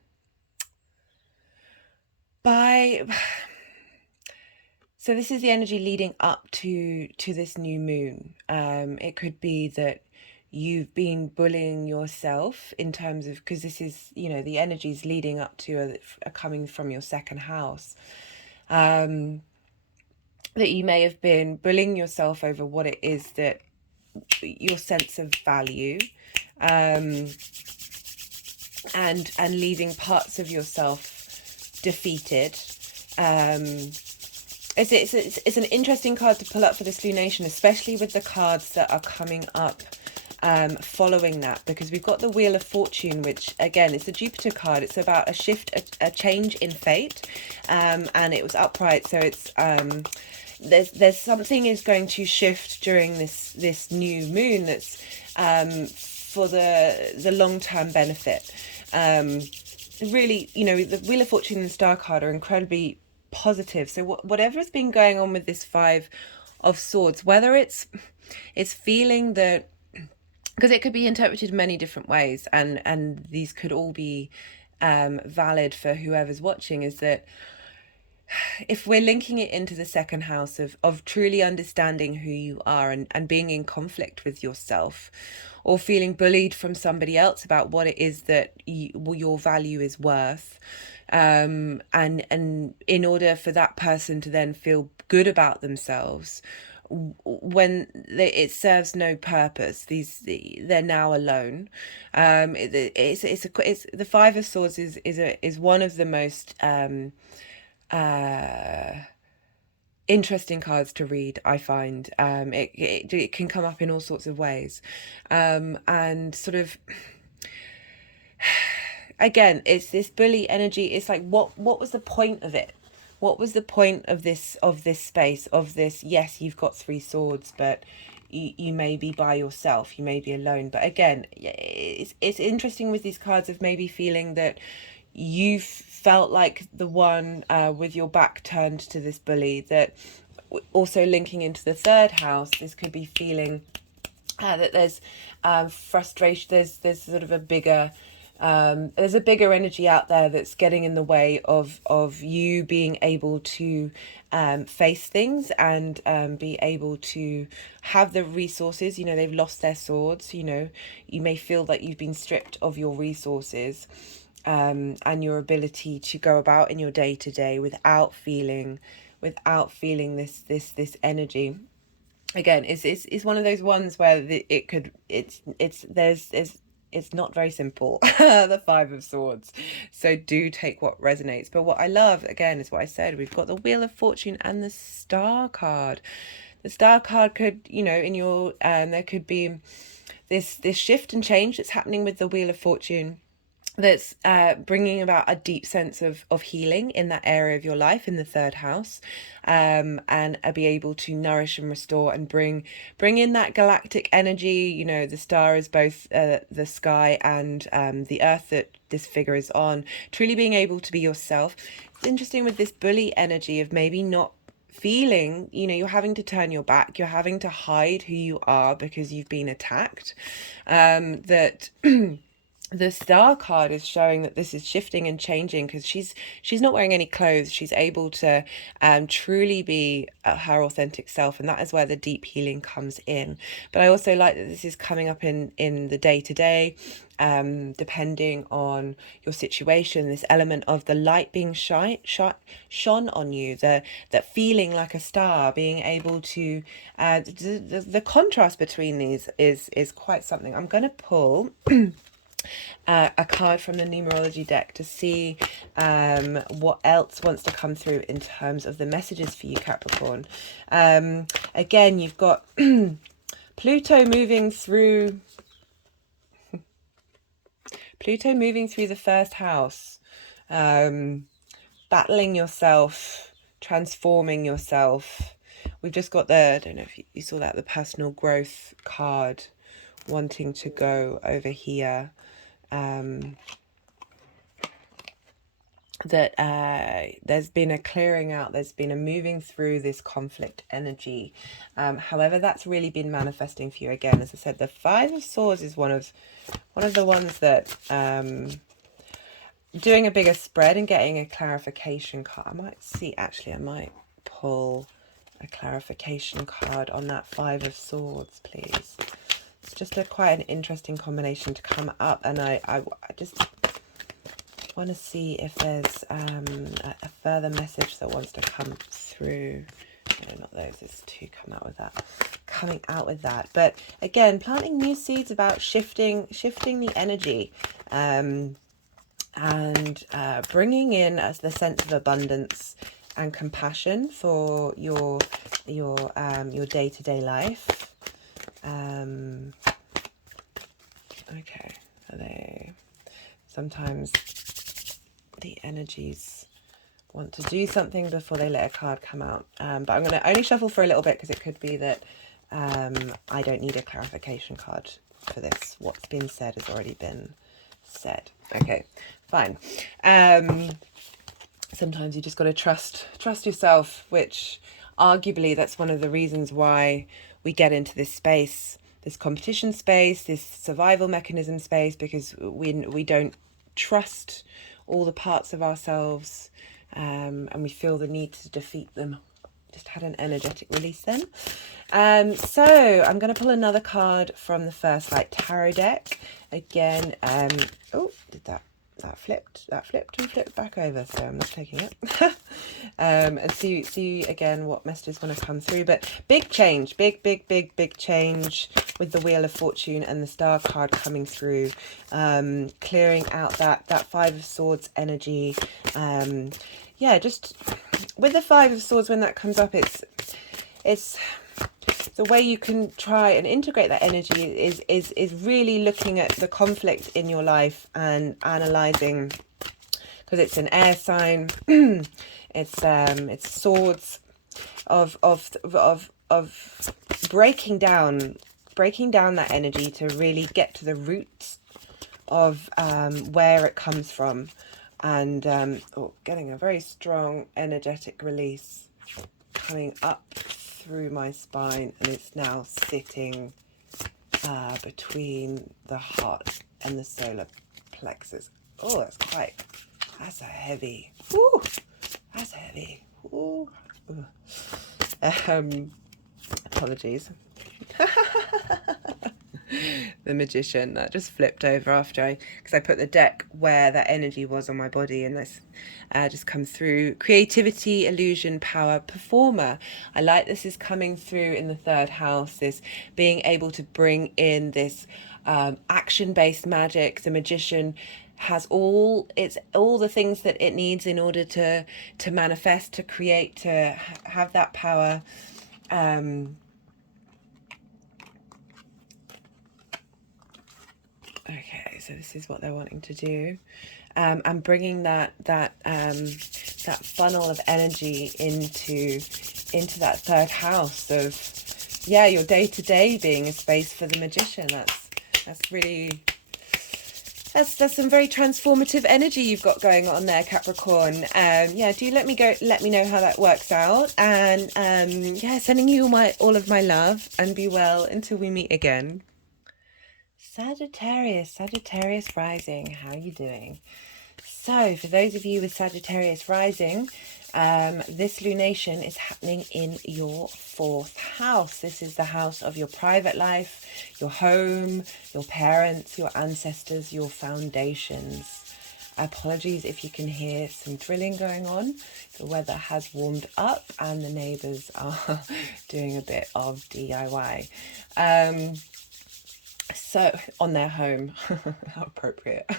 this is the energy leading up to this new moon. It could be that you've been bullying yourself in terms of, because this is, you know, the energies leading up to are coming from your second house. That you may have been bullying yourself over what it is that your sense of value, and leaving parts of yourself defeated. It's an interesting card to pull up for this lunation, especially with the cards that are coming up following that, because we've got the Wheel of Fortune, which again is a Jupiter card. It's about a shift, a change in fate, and it was upright, so it's there's something is going to shift during this new moon that's for the long-term benefit. Really, you know, the Wheel of Fortune and Star card are incredibly positive. So whatever has been going on with this Five of Swords, whether it's feeling that because it could be interpreted many different ways, and these could all be valid for whoever's watching. Is that if we're linking it into the second house of truly understanding who you are, and being in conflict with yourself, or feeling bullied from somebody else about what it is that your value is worth, and in order for that person to then feel good about themselves, when it serves no purpose, they're now alone. It's the Five of Swords is one of the most interesting cards to read, I find. It can come up in all sorts of ways, and sort of, again, it's this bully energy. It's like, what was the point of it? What was the point of this space, of this? Yes, you've got three swords, but you may be by yourself, you may be alone. But again, it's interesting with these cards of maybe feeling that you've felt like the one with your back turned to this bully. That also linking into the third house, this could be feeling that there's frustration. There's sort of a bigger there's a bigger energy out there that's getting in the way of you being able to face things, and be able to have the resources. They've lost their swords. You may feel that you've been stripped of your resources, and your ability to go about in your day-to-day without feeling this energy. Again, it's one of those ones where it's not very simple. The Five of Swords. So do take what resonates. But what I love, again, is what I said. We've got the Wheel of Fortune and the Star card. The Star card could, in your there could be this shift and change that's happening with the Wheel of Fortune, that's bringing about a deep sense of healing in that area of your life, in the third house, and be able to nourish and restore and bring in that galactic energy. The star is both the sky and the earth that this figure is on, truly being able to be yourself. It's interesting with this bully energy of maybe not feeling, you're having to turn your back, you're having to hide who you are because you've been attacked, that the Star card is showing that this is shifting and changing, because she's not wearing any clothes. She's able to truly be her authentic self, and that is where the deep healing comes in. But I also like that this is coming up in the day-to-day, depending on your situation, this element of the light being shone on you, that feeling like a star, being able to the contrast between these is quite something. I'm going to pull a card from the Numerology deck to see what else wants to come through in terms of the messages for you, Capricorn. Again, you've got Pluto moving through the first house, battling yourself, transforming yourself. We've just got I don't know if you saw that, the personal growth card, wanting to go over here. That there's been a clearing out, there's been a moving through this conflict energy. However, that's really been manifesting for you. Again, as I said, the Five of Swords is one of the ones that doing a bigger spread and getting a clarification card. I might pull a clarification card on that Five of Swords, please. It's just quite an interesting combination to come up, and I just want to see if there's a further message that wants to come through. No, not those. There's two coming out with that. But again, planting new seeds about shifting the energy, and bringing in as the sense of abundance and compassion for your day-to-day life. Okay, sometimes the energies want to do something before they let a card come out, but I'm going to only shuffle for a little bit, because it could be that I don't need a clarification card for this. What's been said has already been said. Okay, fine. Sometimes you just got to trust yourself, which arguably that's one of the reasons why we get into this space this competition space, this survival mechanism space, because we don't trust all the parts of ourselves, and we feel the need to defeat them. Just had an energetic release then. So I'm going to pull another card from the First Light Tarot deck. Again, oh, did that flipped and flipped back over, so I'm not taking it. And see again what messages want to come through. But big change, big change with the Wheel of Fortune and the Star card coming through, clearing out that Five of Swords energy. Yeah, just with the Five of Swords, when that comes up, it's the way you can try and integrate that energy is really looking at the conflict in your life and analyzing, because it's an air sign. It's swords of breaking down that energy to really get to the roots of where it comes from, and getting a very strong energetic release coming up through my spine, and it's now sitting between the heart and the solar plexus. Oh, that's a heavy. Ooh, that's heavy. Ooh. Apologies. The Magician, that just flipped over after because I put the deck where that energy was on my body, and this just comes through. Creativity, illusion, power, performer. I like this is coming through in the third house, this being able to bring in this action-based magic. The Magician has all the things that it needs in order to manifest, to create, to have that power. Okay, so this is what they're wanting to do, and bringing that funnel of energy into that third house of, yeah, your day-to-day being a space for the Magician. That's really, that's some very transformative energy you've got going on there, Capricorn. Yeah, do let me know how that works out, and yeah, sending you all of my love, and be well until we meet again. Sagittarius rising, how are you doing? So for those of you with Sagittarius rising, this lunation is happening in your fourth house. This is the house of your private life, your home, your parents, your ancestors, your foundations. Apologies if you can hear some drilling going on. The weather has warmed up and the neighbours are doing a bit of DIY. So on their home. How appropriate.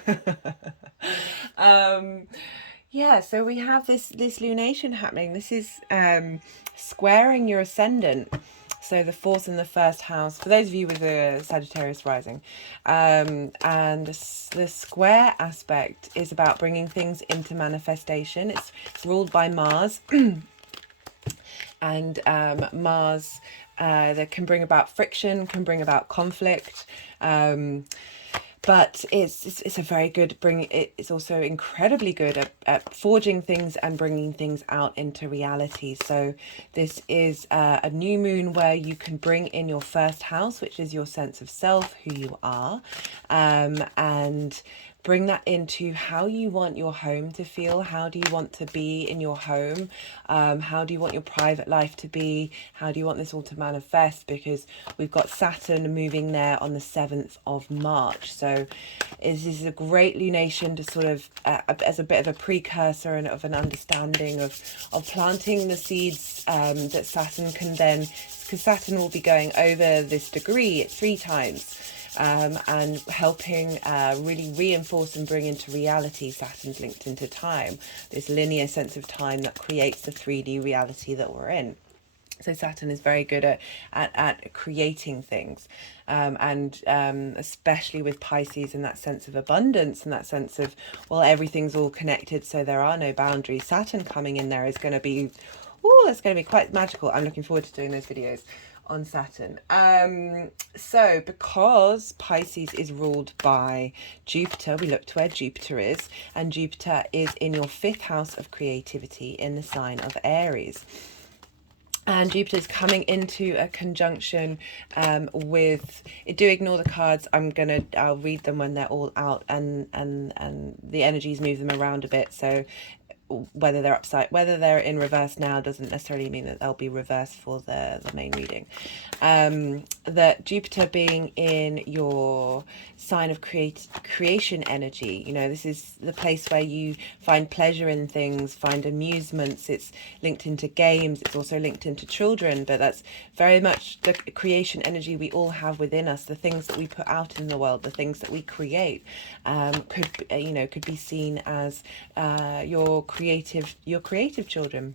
Yeah, so we have this lunation happening. This is squaring your ascendant, so the fourth and the first house, for those of you with a Sagittarius rising. And the square aspect is about bringing things into manifestation. It's ruled by Mars. And Mars that can bring about friction, can bring about conflict, but it's a very good it's also incredibly good at forging things and bringing things out into reality. So this is a new moon where you can bring in your first house, which is your sense of self, who you are, and bring that into how you want your home to feel. How do you want to be in your home? How do you want your private life to be? How do you want this all to manifest? Because we've got Saturn moving there on the 7th of March. So this is a great lunation to sort of, as a bit of a precursor and of an understanding of planting the seeds that Saturn can then, because Saturn will be going over this degree 3 times. And helping really reinforce and bring into reality. Saturn's linked into time, this linear sense of time that creates the 3D reality that we're in. So Saturn is very good at creating things, and especially with Pisces, and that sense of abundance and that sense of, well, everything's all connected, so there are no boundaries. Saturn coming in there is going to be, it's going to be quite magical. I'm looking forward to doing those videos on Saturn. So because Pisces is ruled by Jupiter, we look to where Jupiter is, and Jupiter is in your 5th house of creativity in the sign of Aries. And Jupiter's coming into a conjunction with. Do ignore the cards. I'll read them when they're all out, and the energies move them around a bit. So whether they're in reverse now doesn't necessarily mean that they'll be reversed for the main reading. That Jupiter being in your sign of creation energy, this is the place where you find pleasure in things, find amusements. It's linked into games, it's also linked into children, but that's very much the creation energy we all have within us. The things that we put out in the world, the things that we create, could be seen as your creative children.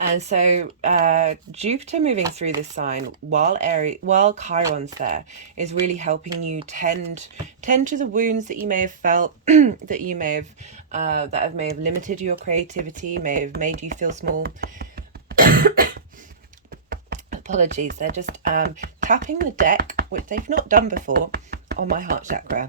And so Jupiter moving through this sign while Chiron's there is really helping you tend to the wounds that you may have felt, that may have limited your creativity, may have made you feel small. Apologies, they're just tapping the deck, which they've not done before, on my heart chakra.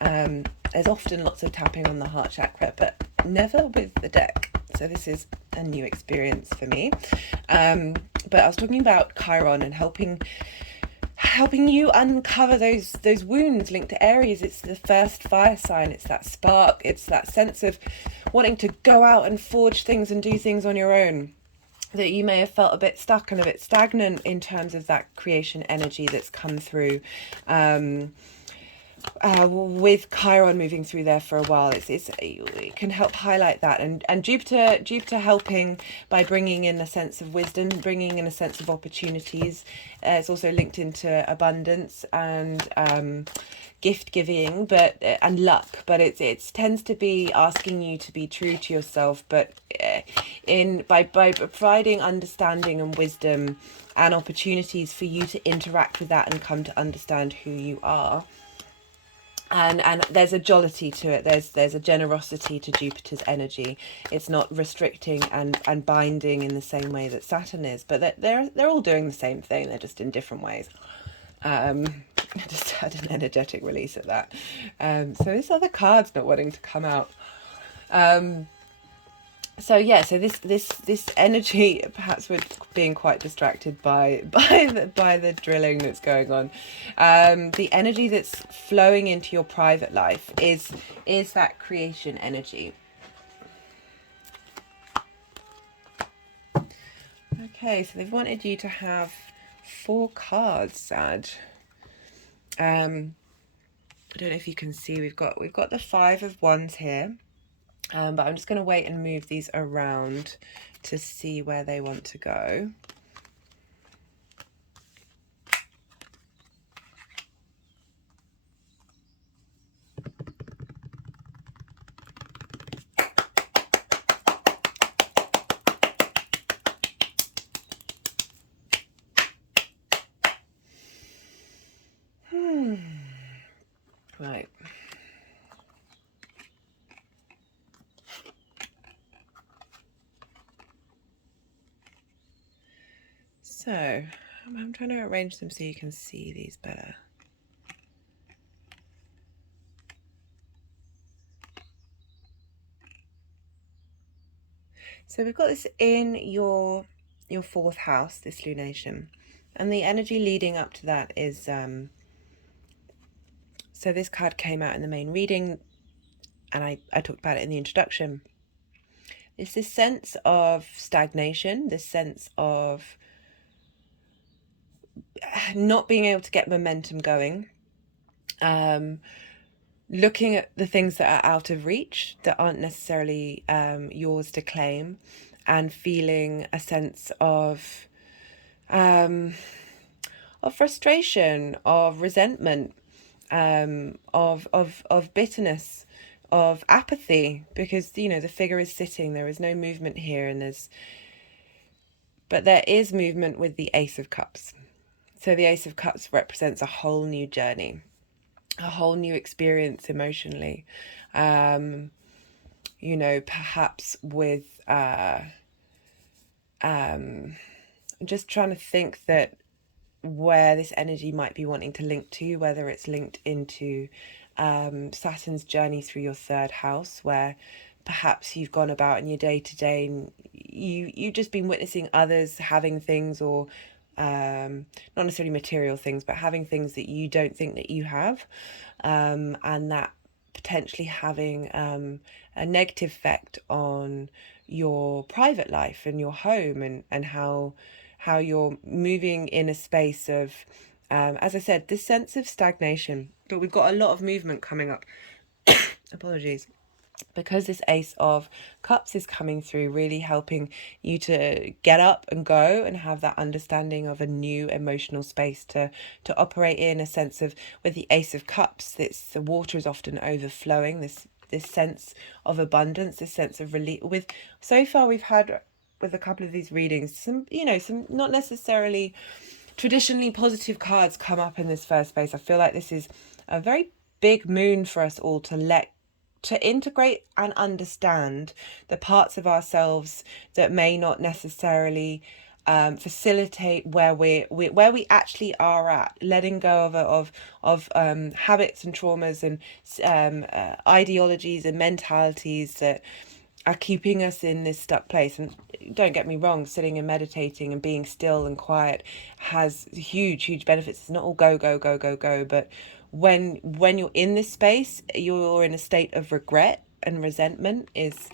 There's often lots of tapping on the heart chakra, but never with the deck. So this is a new experience for me. But I was talking about Chiron and helping you uncover those wounds linked to Aries. It's the first fire sign. It's that spark. It's that sense of wanting to go out and forge things and do things on your own, that you may have felt a bit stuck and a bit stagnant in terms of that creation energy that's come through. With Chiron moving through there for a while, it can help highlight that, and Jupiter helping by bringing in a sense of wisdom, bringing in a sense of opportunities. It's also linked into abundance and gift giving, and luck, but it tends to be asking you to be true to yourself, but by providing understanding and wisdom and opportunities for you to interact with that and come to understand who you are. And there's a jollity to it. There's a generosity to Jupiter's energy. It's not restricting and binding in the same way that Saturn is, but they're all doing the same thing. They're just in different ways. I just had an energetic release of that. So this other card's not wanting to come out. So this energy, perhaps we're being quite distracted by the drilling that's going on. The energy that's flowing into your private life is that creation energy. Okay, so they've wanted you to have 4 cards, Sag. I don't know if you can see, we've got the 5 of Wands here. But I'm just going to wait and move these around to see where they want to go. Right. So, I'm trying to arrange them so you can see these better. So we've got this in your 4th house, this lunation. And the energy leading up to that is, so this card came out in the main reading, and I talked about it in the introduction. It's this sense of stagnation, this sense of not being able to get momentum going, looking at the things that are out of reach, that aren't necessarily yours to claim, and feeling a sense of frustration, of resentment, of bitterness, of apathy, because the figure is sitting, there is no movement here, but there is movement with the Ace of Cups. So the Ace of Cups represents a whole new journey, a whole new experience emotionally. Perhaps with I'm just trying to think that where this energy might be wanting to link to, whether it's linked into Saturn's journey through your 3rd house, where perhaps you've gone about in your day-to-day and you've just been witnessing others having things, or not necessarily material things, but having things that you don't think that you have, and that potentially having a negative effect on your private life and your home, and how you're moving in a space of, as I said, this sense of stagnation. But we've got a lot of movement coming up. Apologies. Because this Ace of Cups is coming through, really helping you to get up and go and have that understanding of a new emotional space to operate in, a sense of, with the Ace of Cups, the water is often overflowing, this sense of abundance, this sense of relief. With so far we've had, with a couple of these readings, some not necessarily traditionally positive cards come up in this first space. I feel like this is a very big moon for us all to integrate and understand the parts of ourselves that may not necessarily facilitate where we actually are at, letting go of habits and traumas and ideologies and mentalities that are keeping us in this stuck place. And don't get me wrong, sitting and meditating and being still and quiet has huge benefits. It's not all go, but when you're in this space, you're in a state of regret, and resentment is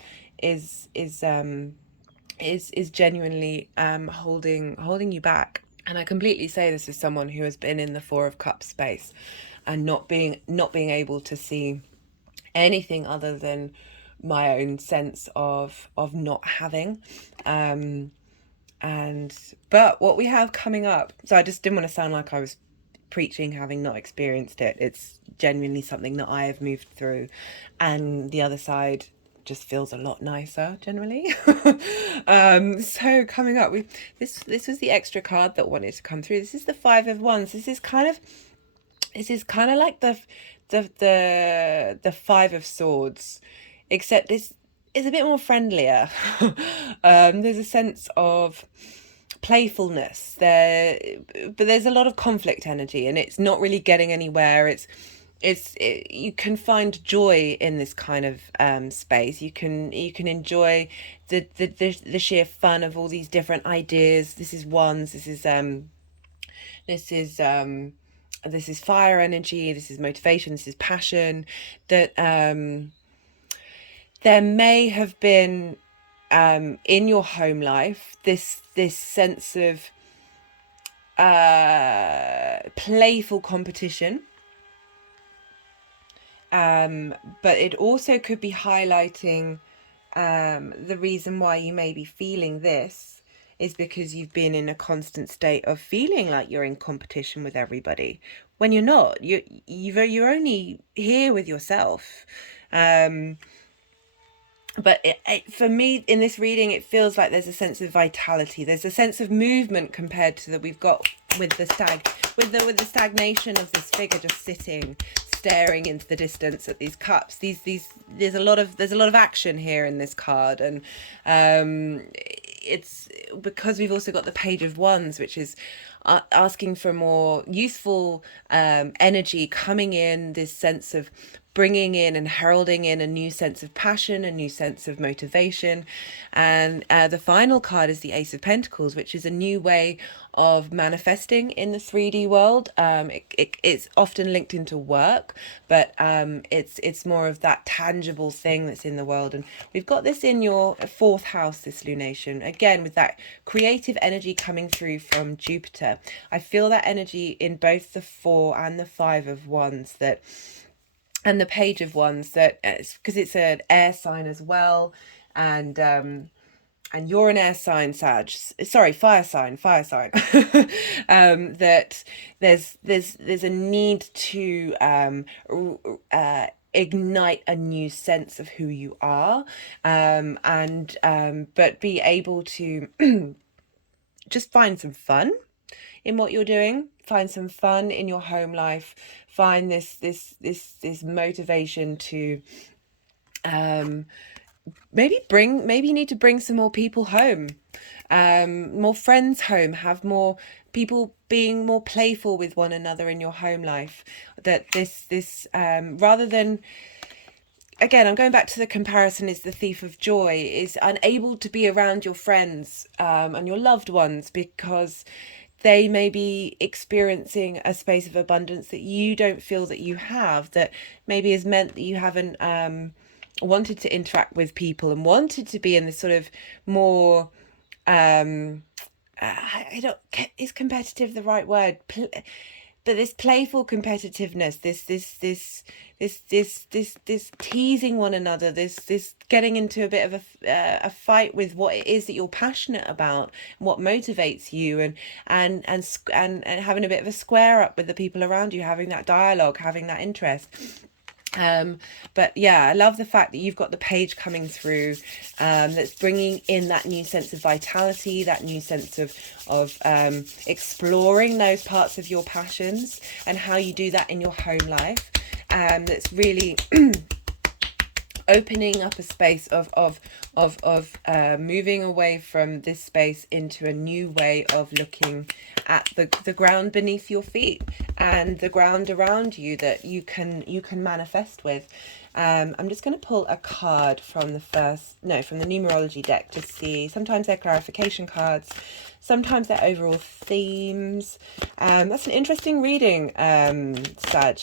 genuinely holding you back. And I completely say this as someone who has been in the Four of Cups space and not being able to see anything other than my own sense of not having. But what we have coming up, so I just didn't want to sound like I was preaching having not experienced it. It's genuinely something that I have moved through, and the other side just feels a lot nicer generally. So coming up, this was the extra card that wanted to come through. This is the Five of Wands. This is kind of like the Five of Swords, except this is a bit more friendlier. There's a sense of playfulness there, but there's a lot of conflict energy, and it's not really getting anywhere. You can find joy in this kind of space. You can enjoy the sheer fun of all these different ideas. This is wands. This is fire energy. This is motivation. This is passion. That there may have been in your home life this sense of playful competition, but it also could be highlighting the reason why you may be feeling this is because you've been in a constant state of feeling like you're in competition with everybody, when you're not. You're only here with yourself. But for me, in this reading, it feels like there's a sense of vitality. There's a sense of movement compared to that we've got with the stagnation of this figure just sitting, staring into the distance at these cups. There's a lot of action here in this card, and it's because we've also got the Page of Wands, which is asking for more youthful energy coming in, this sense of bringing in and heralding in a new sense of passion, a new sense of motivation. And the final card is the Ace of Pentacles, which is a new way of manifesting in the 3D world. It's often linked into work, but it's more of that tangible thing that's in the world. And we've got this in your fourth house, this lunation, again with that creative energy coming through from Jupiter. I feel that energy in both the Four and the Five of Wands, and the Page of Wands, that because it's an air sign as well, and you're an air sign, fire sign. That there's a need to ignite a new sense of who you are, but be able to just find some fun in what you're doing, find some fun in your home life, find this motivation to maybe you need to bring some more people home, more friends home, have more people being more playful with one another in your home life. That this rather than again, I'm going back to the comparison, is the thief of joy, is unable to be around your friends and your loved ones because they may be experiencing a space of abundance that you don't feel that you have, that maybe has meant that you haven't wanted to interact with people and wanted to be in this sort of more I don't, is competitive the right word? But this playful competitiveness, this teasing one another, this getting into a bit of a fight with what it is that you're passionate about, what motivates you, and having a bit of a square up with the people around you, having that dialogue, having that interest. But yeah, I love the fact that you've got the page coming through that's bringing in that new sense of vitality, that new sense of exploring those parts of your passions and how you do that in your home life. That's really opening up a space of moving away from this space into a new way of looking at the ground beneath your feet and the ground around you that you can manifest with. I'm just going to pull a card from the numerology deck to see. Sometimes they're clarification cards, sometimes they're overall themes. That's an interesting reading, Sag.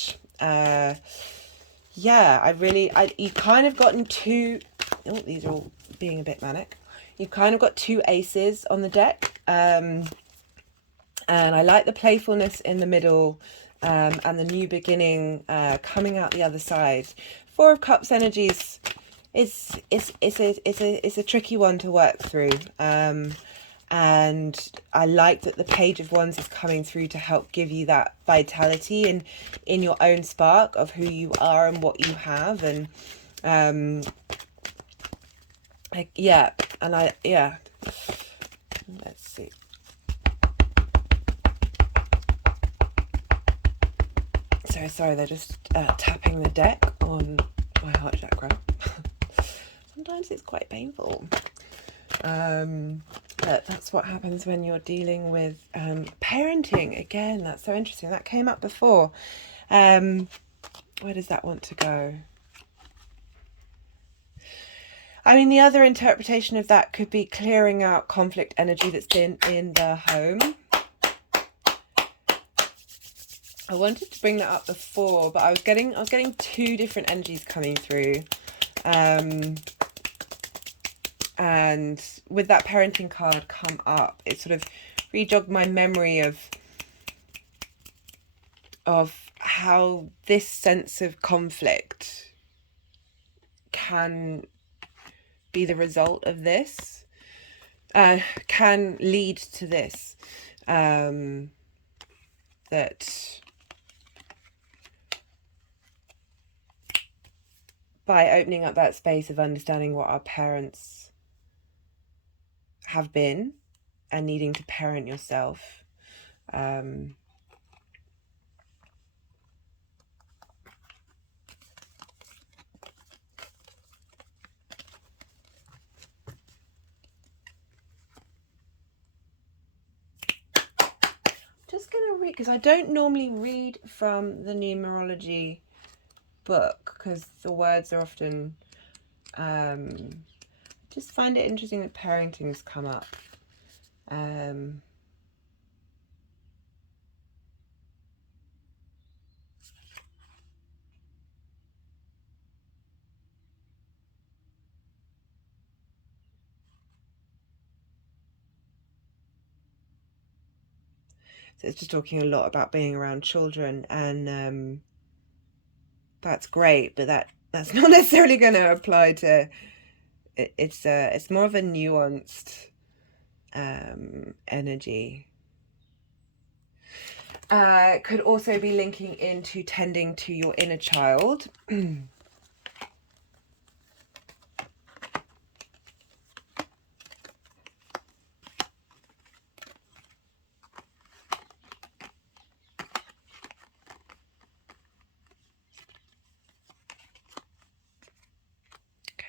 Yeah, you've kind of gotten two. Oh, these are all being a bit manic. You've kind of got two aces on the deck, and I like the playfulness in the middle, and the new beginning coming out the other side. Four of Cups energies. It's a tricky one to work through. And I like that the Page of Wands is coming through to help give you that vitality in your own spark of who you are and what you have. And let's see. So sorry, they're just tapping the deck on my heart chakra. Sometimes it's quite painful. But that's what happens when you're dealing with parenting. Again, that's so interesting. That came up before. Where does that want to go? I mean, the other interpretation of that could be clearing out conflict energy that's been in the home. I wanted to bring that up before, but I was getting two different energies coming through. And with that parenting card come up, it sort of rejogged my memory of how this sense of conflict can be the result of this, can lead to this, that by opening up that space of understanding what our parents have been and needing to parent yourself, just gonna read, because I don't normally read from the numerology book because the words are often just find it interesting that parenting's come up. So it's just talking a lot about being around children, and that's great, but that's not necessarily going to apply to it. It's more of a nuanced energy. Could also be linking into tending to your inner child.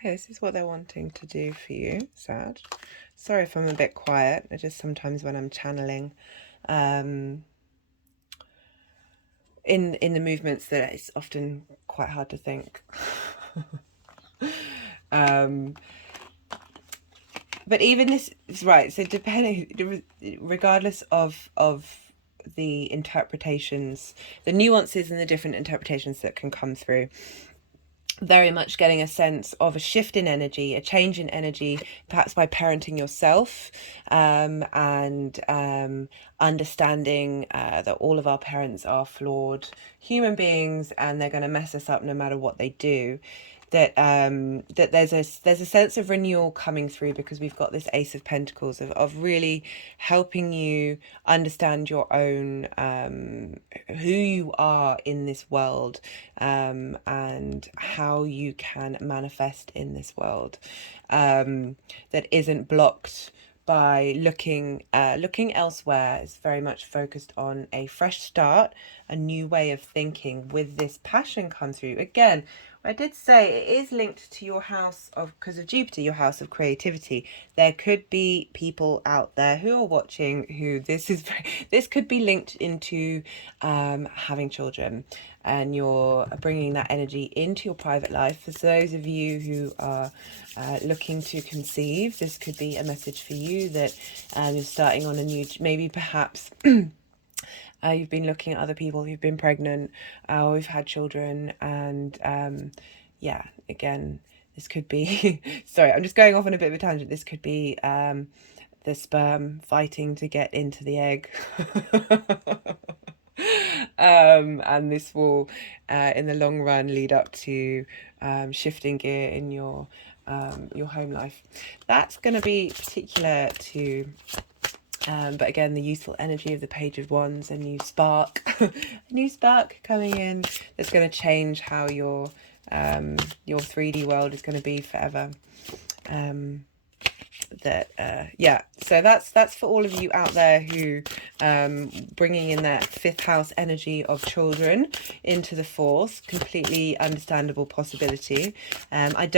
Okay, this is what they're wanting to do for you, Sag. Sorry if I'm a bit quiet. I just sometimes when I'm channeling in the movements that it's often quite hard to think. But even this, right, so depending, regardless of the interpretations, the nuances and the different interpretations that can come through, very much getting a sense of a shift in energy, a change in energy, perhaps by parenting yourself, and understanding that all of our parents are flawed human beings and they're going to mess us up no matter what they do. That that there's a sense of renewal coming through, because we've got this Ace of Pentacles of really helping you understand your own who you are in this world, and how you can manifest in this world, that isn't blocked by looking elsewhere. It's very much focused on a fresh start, a new way of thinking, with this passion come through. Again, I did say it is linked to your house of, because of Jupiter, your house of creativity. There could be people out there who are watching who this could be linked into having children, and you're bringing that energy into your private life. For those of you who are looking to conceive, this could be a message for you, that you're starting on a new, maybe perhaps you've been looking at other people who've been pregnant or who've had children, and yeah, again, this could be sorry, I'm just going off on a bit of a tangent. This could be the sperm fighting to get into the egg. And this will in the long run lead up to shifting gear in your home life. That's going to be particular to but again, the useful energy of the Page of Wands, a new spark, a new spark coming in that's going to change how your 3D world is going to be forever. Yeah, so that's for all of you out there who bringing in that 5th house energy of children into the 4th. Completely understandable possibility. I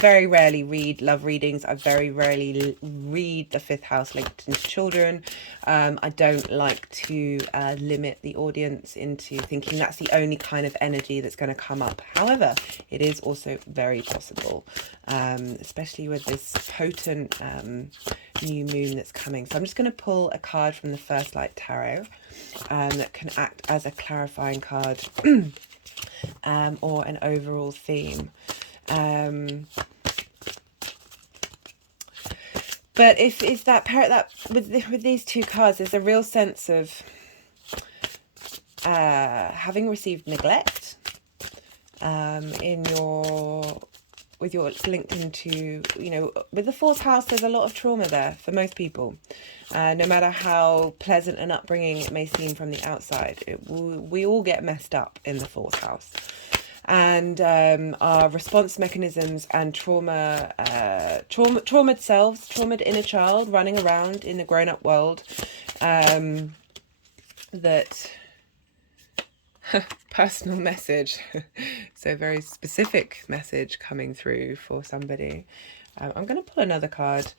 very rarely read love readings. I very rarely read the 5th house linked into children. I don't like to limit the audience into thinking that's the only kind of energy that's going to come up. However, it is also very possible, especially with this potent new moon that's coming. So I'm just going to pull a card from the First Light Tarot that can act as a clarifying card or an overall theme. But if that with these two cards, there's a real sense of having received neglect in your, with your linked into, with the 4th house, there's a lot of trauma there for most people. No matter how pleasant an upbringing it may seem from the outside, we all get messed up in the 4th house. And our response mechanisms and traumatized selves, traumatized inner child running around in the grown-up world, that personal message, so very specific message coming through for somebody. I'm going to pull another card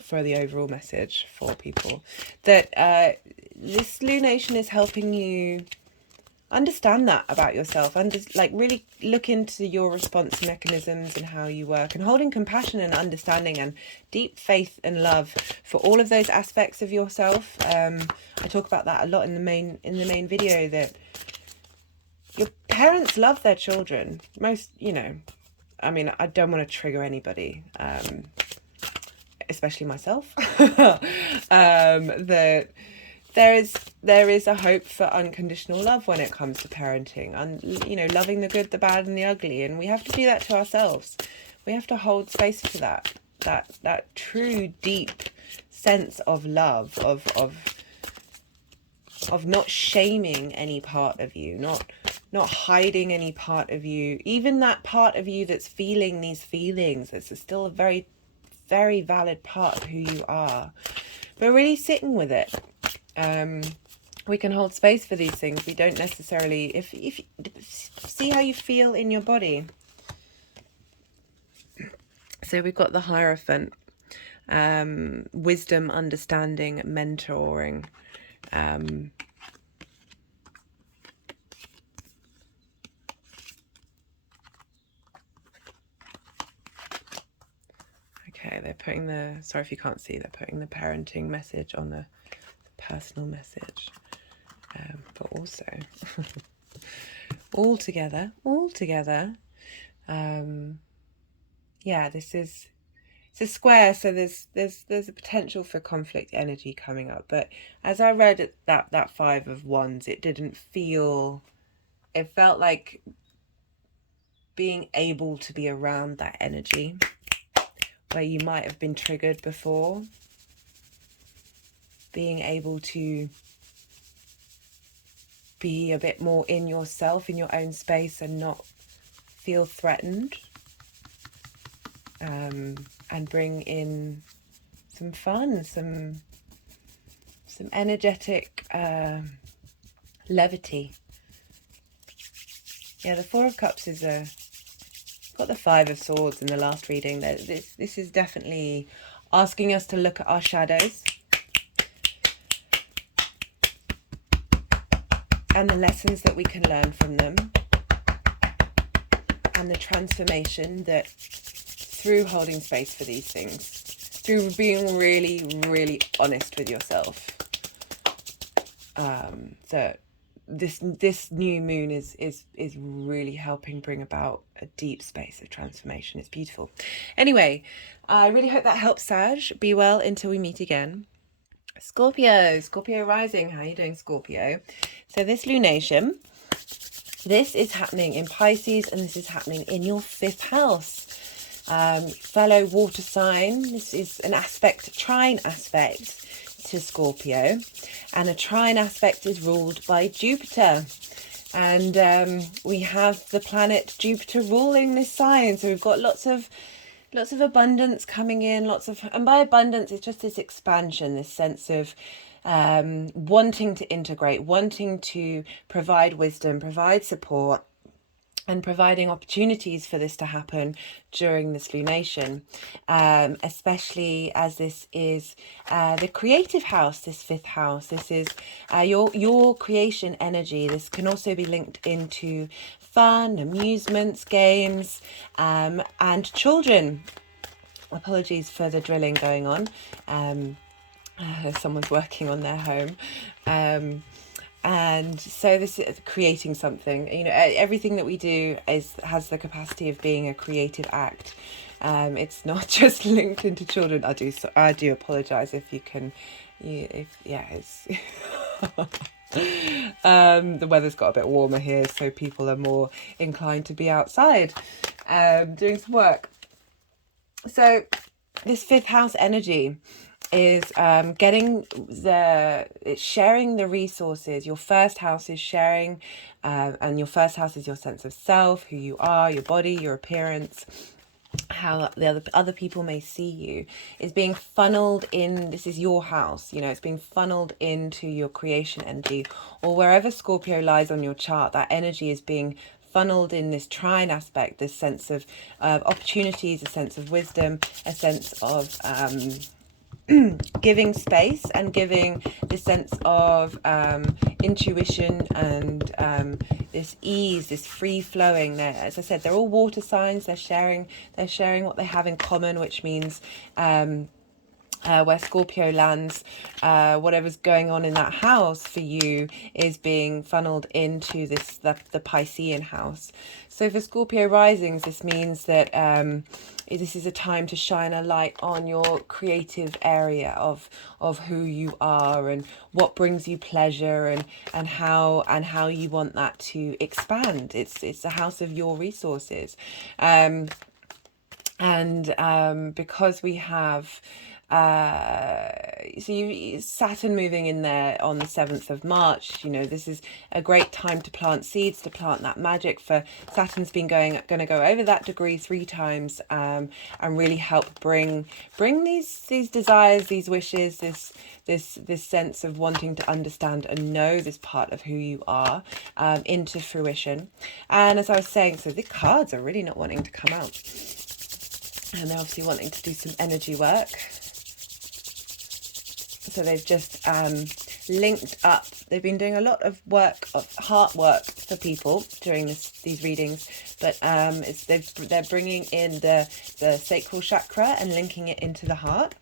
for the overall message for people, that this lunation is helping you understand that about yourself, and just really look into your response mechanisms and how you work, and holding compassion and understanding and deep faith and love for all of those aspects of yourself. I talk about that a lot in the main video, that your parents love their children. Most, I mean, I don't want to trigger anybody, especially myself, that there is a hope for unconditional love when it comes to parenting, and loving the good, the bad, and the ugly. And we have to do that to ourselves. We have to hold space for that true deep sense of love, of not shaming any part of you, not hiding any part of you, even that part of you that's feeling these feelings. It's still a very, very valid part of who you are, but really sitting with it. We can hold space for these things. We don't necessarily, if see how you feel in your body. So we've got the Hierophant, wisdom, understanding, mentoring. know, they're putting the, sorry if you can't see, they're putting the parenting message on the personal message. But also, all together, yeah, this is, it's a square, so there's a potential for conflict energy coming up. But as I read that Five of Wands, it didn't feel, it felt like being able to be around that energy where you might have been triggered before, being able to be a bit more in yourself, in your own space, and not feel threatened, and bring in some fun, some energetic levity. Yeah, the Four of Cups is got the Five of Swords in the last reading. This is definitely asking us to look at our shadows and the lessons that we can learn from them, and the transformation that through holding space for these things, through being really, really honest with yourself. So this new moon is really helping bring about a deep space of transformation. It's beautiful. Anyway, I really hope that helps, Sag. Be well until we meet again. Scorpio rising. How are you doing, Scorpio? So this lunation, this is happening in Pisces, and this is happening in your 5th house. Fellow water sign, this is an aspect, trine aspect to Scorpio, and a trine aspect is ruled by Jupiter, and we have the planet Jupiter ruling this sign, so we've got lots of abundance coming in, and by abundance it's just this expansion, this sense of wanting to integrate, wanting to provide wisdom, provide support, and providing opportunities for this to happen during this lunation, especially as this is the creative house, this 5th house. This is your creation energy. This can also be linked into fun, amusements, games, and children. Apologies for the drilling going on. Someone's working on their home. And so this is creating something. You know, everything that we do has the capacity of being a creative act. It's not just linked into children. I do apologize if you can, it's the weather's got a bit warmer here, so people are more inclined to be outside doing some work. So this 5th house energy is it's sharing the resources. Your 1st house is sharing, and your 1st house is your sense of self, who you are, your body, your appearance, how the other people may see you, is being funneled in. This is your house, you know, it's being funneled into your creation energy, or wherever Scorpio lies on your chart, that energy is being funneled in this trine aspect, this sense of opportunities, a sense of wisdom, a sense of giving space, and giving this sense of intuition, and this ease, this free flowing. There, as I said, they're all water signs. They're sharing what they have in common, which means where Scorpio lands, whatever's going on in that house for you is being funneled into the Piscean house. So for Scorpio risings, this means that this is a time to shine a light on your creative area of who you are, and what brings you pleasure, and how you want that to expand. It's a house of your resources, and because we have Saturn moving in there on the 7th of March, you know, this is a great time to plant seeds, to plant that magic. For Saturn's been going to go over that degree 3 times, and really help bring these desires, these wishes, this sense of wanting to understand and know this part of who you are, into fruition. And as I was saying, so the cards are really not wanting to come out, and they're obviously wanting to do some energy work. So they've just linked up. They've been doing a lot of work, of heart work for people during these readings, but they're bringing in the the sacral chakra and linking it into the heart.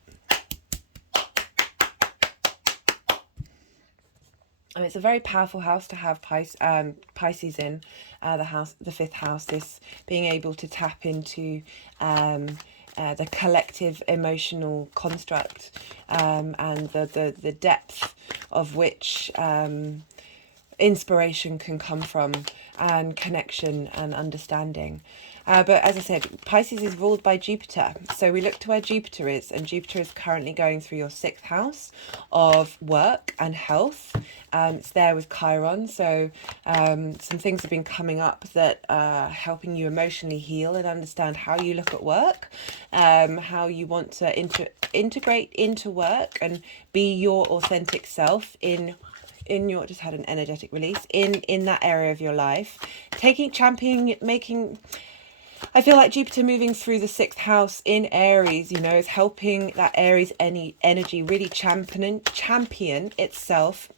And it's a very powerful house to have Pisces in, the fifth house. This being able to tap into the collective emotional construct, and the depth of which inspiration can come from, and connection and understanding. But as I said, Pisces is ruled by Jupiter. So we look to where Jupiter is, and Jupiter is currently going through your 6th house of work and health. It's there with Chiron. So some things have been coming up that are helping you emotionally heal and understand how you look at work, how you want to integrate into work and be your authentic self in your, just had an energetic release in that area of your life, making, I feel like Jupiter moving through the 6th house in Aries, is helping that Aries energy really champion itself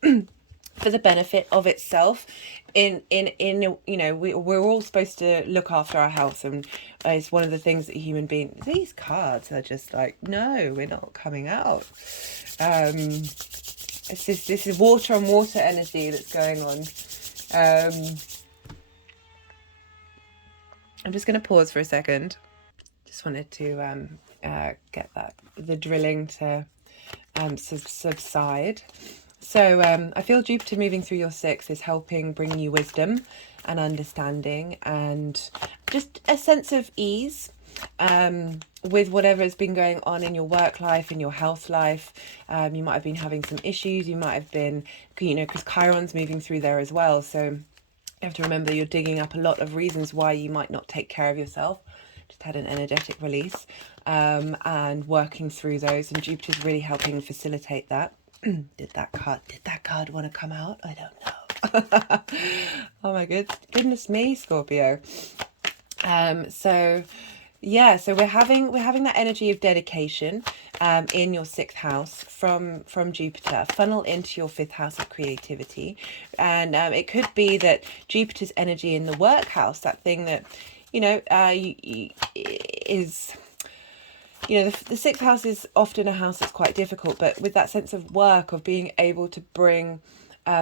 for the benefit of itself. We're all supposed to look after our health, and it's one of the things that human beings, these cards are just like, no, we're not coming out. This is water on water energy that's going on. I'm just going to pause for a second. Just wanted to get the drilling to subside. So I feel Jupiter moving through your 6th is helping bring you wisdom and understanding and just a sense of ease with whatever has been going on in your work life, in your health life. You might have been having some issues. You might have been, because Chiron's moving through there as well. So you have to remember you're digging up a lot of reasons why you might not take care of yourself. Just had an energetic release, and working through those. And Jupiter's really helping facilitate that. Did that card want to come out? I don't know. Oh my goodness me, Scorpio. So we're having that energy of dedication in your 6th house from Jupiter funnel into your 5th house of creativity. And it could be that Jupiter's energy in the work house, that thing that is, the 6th house is often a house that's quite difficult, but with that sense of work, of being able to bring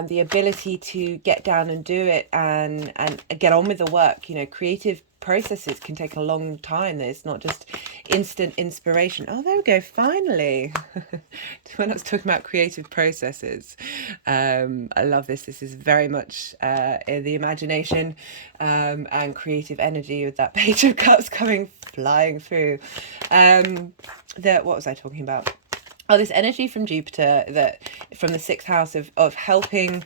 the ability to get down and do it and get on with the work. Creative processes can take a long time. It's not just instant inspiration. Oh, there we go, finally. When I was talking about creative processes, I love this. This is very much the imagination and creative energy with that Page of Cups flying through. What was I talking about? Oh, this energy from Jupiter, that from the 6th house of helping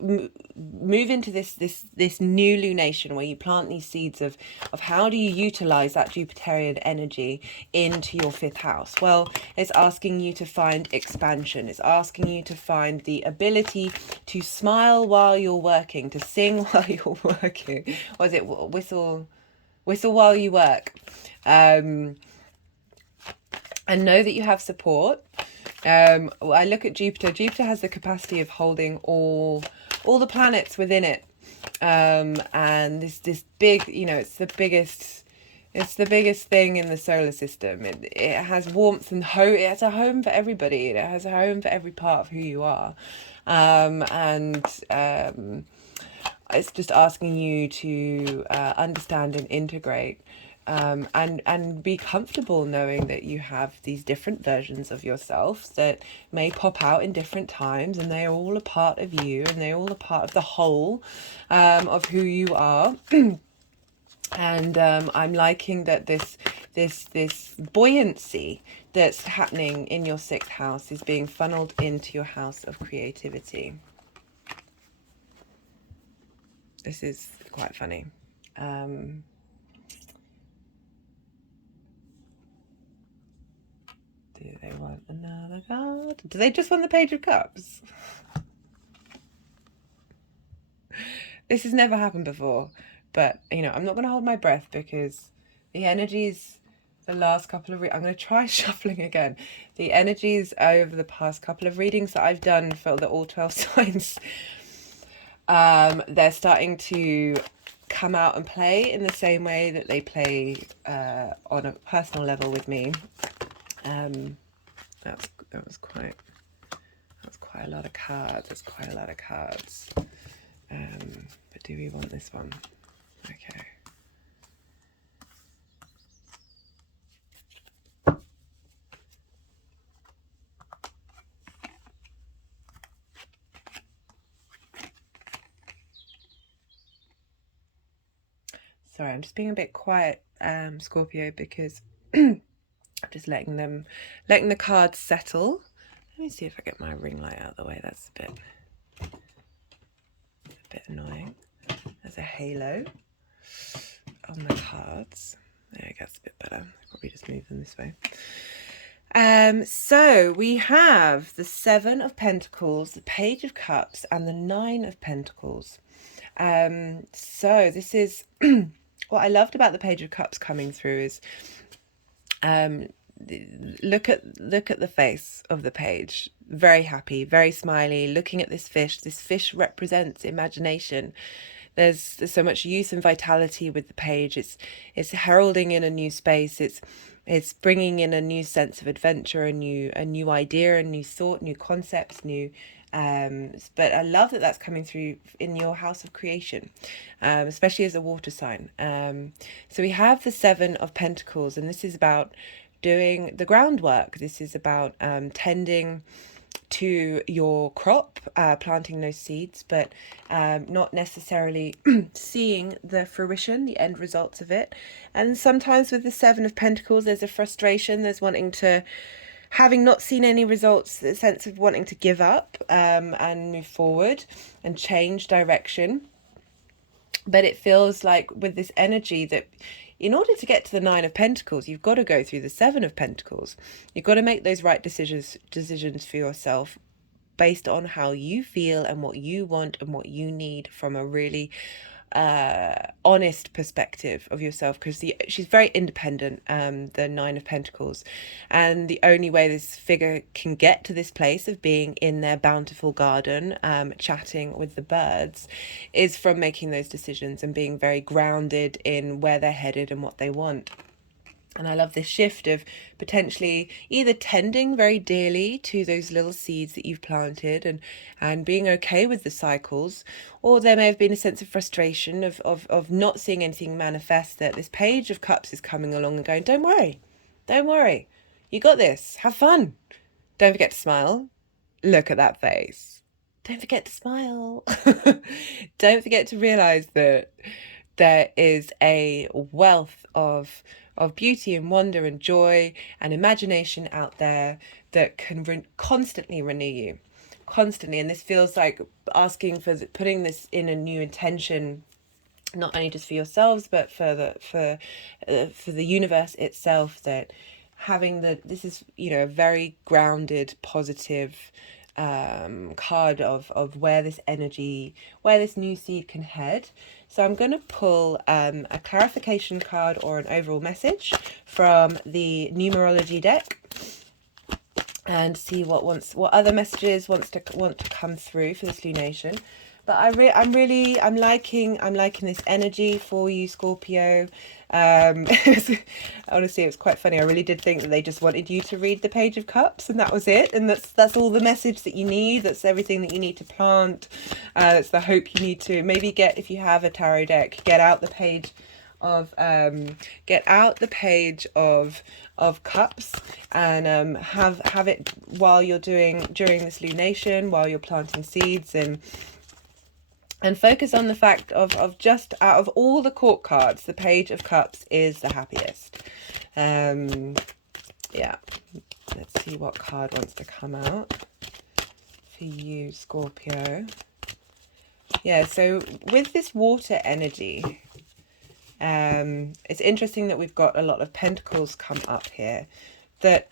move into this new lunation, where you plant these seeds of how do you utilize that Jupiterian energy into your 5th house. Well, it's asking you to find expansion. It's asking you to find the ability to smile while you're working, to sing while you're working. Or is it whistle while you work? And know that you have support. I look at Jupiter. Jupiter has the capacity of holding all the planets within it. And this big, it's the biggest thing in the solar system. It has warmth and hope. It has a home for everybody. It has a home for every part of who you are. It's just asking you to understand and integrate. And be comfortable knowing that you have these different versions of yourself that may pop out in different times, and they are all a part of you, and they're all a part of the whole of who you are. And I'm liking that this buoyancy that's happening in your 6th house is being funneled into your house of creativity. This is quite funny. Do they want another card? Do they just want the Page of Cups? This has never happened before, but I'm not going to hold my breath, because the energies the last couple of I'm going to try shuffling again. The energies over the past couple of readings that I've done for all 12 signs, they're starting to come out and play in the same way that they play on a personal level with me. That was quite a lot of cards. That's quite a lot of cards. But do we want this one? Okay. Sorry, I'm just being a bit quiet, Scorpio, because I'm just letting the cards settle. Let me see if I get my ring light out of the way. That's a bit annoying. There's a halo on the cards. There we go, it's a bit better. I'll probably just move them this way. So we have the Seven of Pentacles, the Page of Cups, and the Nine of Pentacles. So this is what I loved about the Page of Cups coming through is look at the face of the page. Very happy, very smiley, looking at this fish. This fish represents imagination. There's so much youth and vitality with the page. It's heralding in a new space. It's bringing in a new sense of adventure, a new idea, a new thought, new concepts, new. But I love that that's coming through in your house of creation, especially as a water sign. So we have the Seven of Pentacles, and this is about doing the groundwork. This is about tending to your crop, planting those seeds, but not necessarily seeing the fruition, the end results of it. And sometimes with the Seven of Pentacles, there's a frustration, there's having not seen any results, the sense of wanting to give up and move forward and change direction. But it feels like with this energy that in order to get to the Nine of Pentacles, you've got to go through the Seven of Pentacles. You've got to make those right decisions for yourself based on how you feel and what you want and what you need from a really honest perspective of yourself, because she's very independent, the Nine of Pentacles, and the only way this figure can get to this place of being in their bountiful garden, chatting with the birds, is from making those decisions and being very grounded in where they're headed and what they want. And I love this shift of potentially either tending very dearly to those little seeds that you've planted and being okay with the cycles, or there may have been a sense of frustration of not seeing anything manifest, that this Page of Cups is coming along and going, don't worry, you got this, have fun. Don't forget to smile. Look at that face. Don't forget to smile. Don't forget to realize that there is a wealth of beauty and wonder and joy and imagination out there that can constantly renew you, constantly. And this feels like asking for putting this in a new intention, not only just for yourselves but for the universe itself, that having this is, you know, a very grounded, positive card of where this new seed can head. So I'm going to pull a clarification card or an overall message from the Numerology deck and see what other messages want to come through for this lunation. But I'm liking this energy for you, Scorpio. Honestly, it was quite funny. I really did think that they just wanted you to read the Page of Cups, and that was it. And that's all the message that you need. That's everything that you need to plant. That's the hope you need to maybe get, if you have a tarot deck, get out the Page of Cups and have it while you're during this lunation, while you're planting seeds, and focus on the fact of just out of all the court cards, the Page of Cups is the happiest. Yeah, let's see what card wants to come out for you, Scorpio. Yeah, so with this water energy, it's interesting that we've got a lot of pentacles come up here. That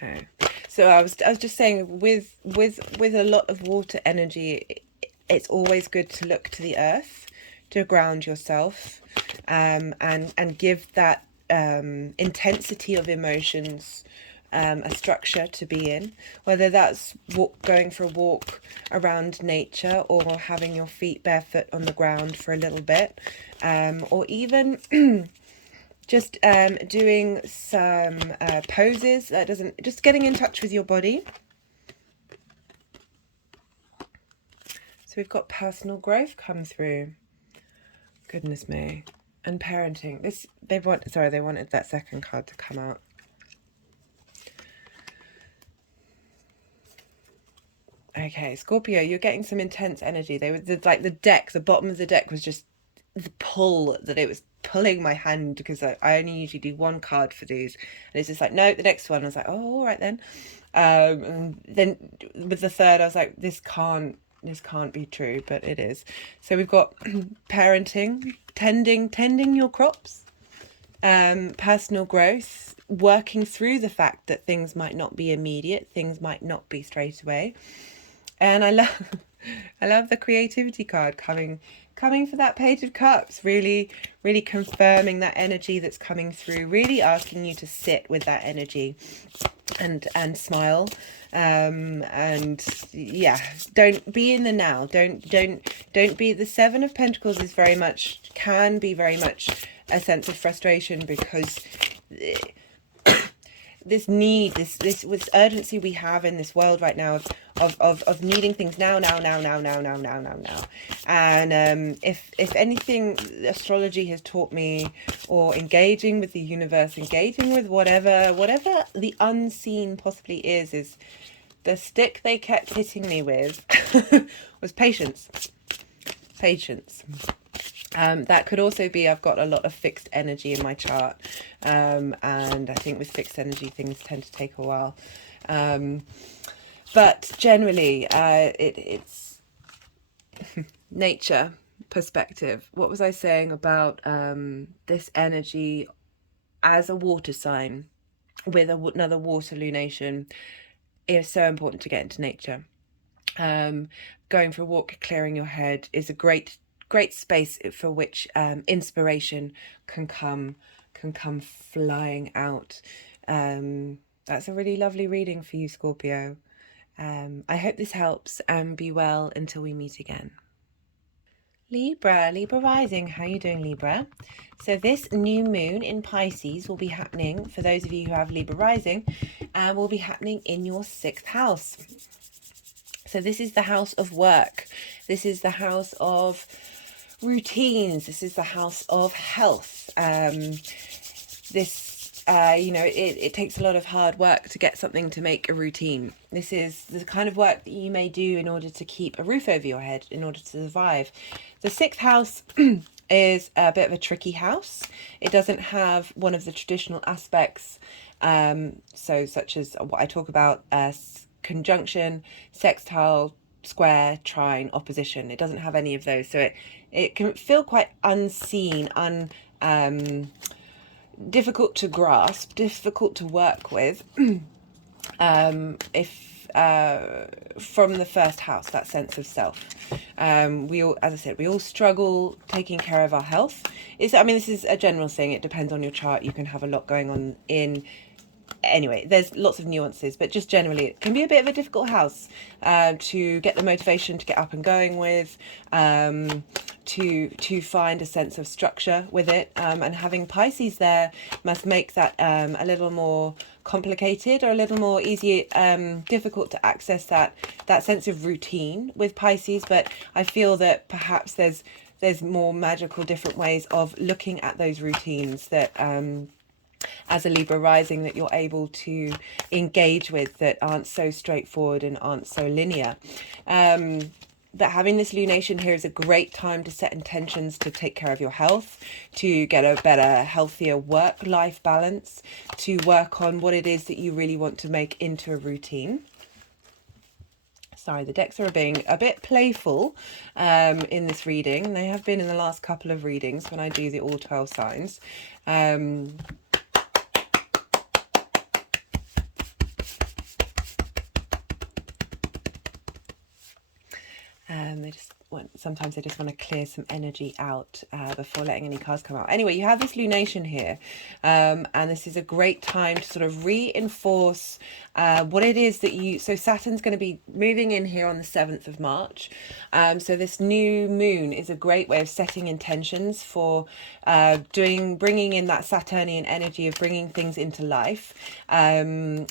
okay, so I was just saying, with a lot of water energy, it's always good to look to the earth to ground yourself, and give that intensity of emotions a structure to be in, whether that's going for a walk around nature or having your feet barefoot on the ground for a little bit, or even just doing some poses. Just getting in touch with your body. So we've got personal growth come through. Goodness me. And parenting. They wanted that second card to come out. Okay, Scorpio, you're getting some intense energy. The bottom of the deck was just the pull, that it was pulling my hand, because I only usually do one card for these, and it's just like, no, the next one. I was like, oh, all right then. And then with the third, I was like, this can't be true, but it is. So we've got parenting, tending your crops, personal growth, working through the fact that things might not be immediate, things might not be straight away. And I love the creativity card coming for that Page of Cups, really confirming that energy that's coming through, really asking you to sit with that energy and smile, and yeah, don't be in the now, don't be. The Seven of Pentacles can be very much a sense of frustration, because this need, this urgency we have in this world right now of needing things now. And if anything, astrology has taught me, or engaging with the universe, engaging with whatever the unseen possibly is the stick they kept hitting me with was patience. That could also be, I've got a lot of fixed energy in my chart, and I think with fixed energy things tend to take a while, but generally it's nature perspective. What was I saying about this energy as a water sign with another water lunation? It is so important to get into nature. Going for a walk, clearing your head is a great space for which inspiration can come flying out. That's a really lovely reading for you, Scorpio. I hope this helps, and be well until we meet again. Libra rising, how are you doing, Libra? So this new moon in Pisces will be happening, for those of you who have Libra rising, will be happening in your 6th house. So this is the house of work. This is the house of routines. This is the house of health. It takes a lot of hard work to get something to make a routine. This is the kind of work that you may do in order to keep a roof over your head, in order to survive. The 6th house is a bit of a tricky house. It doesn't have one of the traditional aspects, such as what I talk about, conjunction, sextile, square, trine, opposition. It doesn't have any of those, so it can feel quite unseen, difficult to grasp, difficult to work with, if from the 1st house, that sense of self. We all, as I said, we all struggle taking care of our health. This is a general thing. It depends on your chart. You can have a lot going on in. Anyway, there's lots of nuances, but just generally it can be a bit of a difficult house to get the motivation to get up and going with, to find a sense of structure with it, and having Pisces there must make that a little more complicated, or a little more difficult to access that sense of routine with Pisces. But I feel that perhaps there's more magical, different ways of looking at those routines that as a Libra rising, that you're able to engage with, that aren't so straightforward and aren't so linear. That having this lunation here is a great time to set intentions to take care of your health, to get a better, healthier work-life balance, to work on what it is that you really want to make into a routine. Sorry, the decks are being a bit playful in this reading. They have been in the last couple of readings when I do the all 12 signs. They're just sometimes I just want to clear some energy out before letting any cards come out. Anyway, you have this lunation here, and this is a great time to sort of reinforce what it is that you... So Saturn's going to be moving in here on the 7th of March. So this new moon is a great way of setting intentions for bringing in that Saturnian energy of bringing things into life, and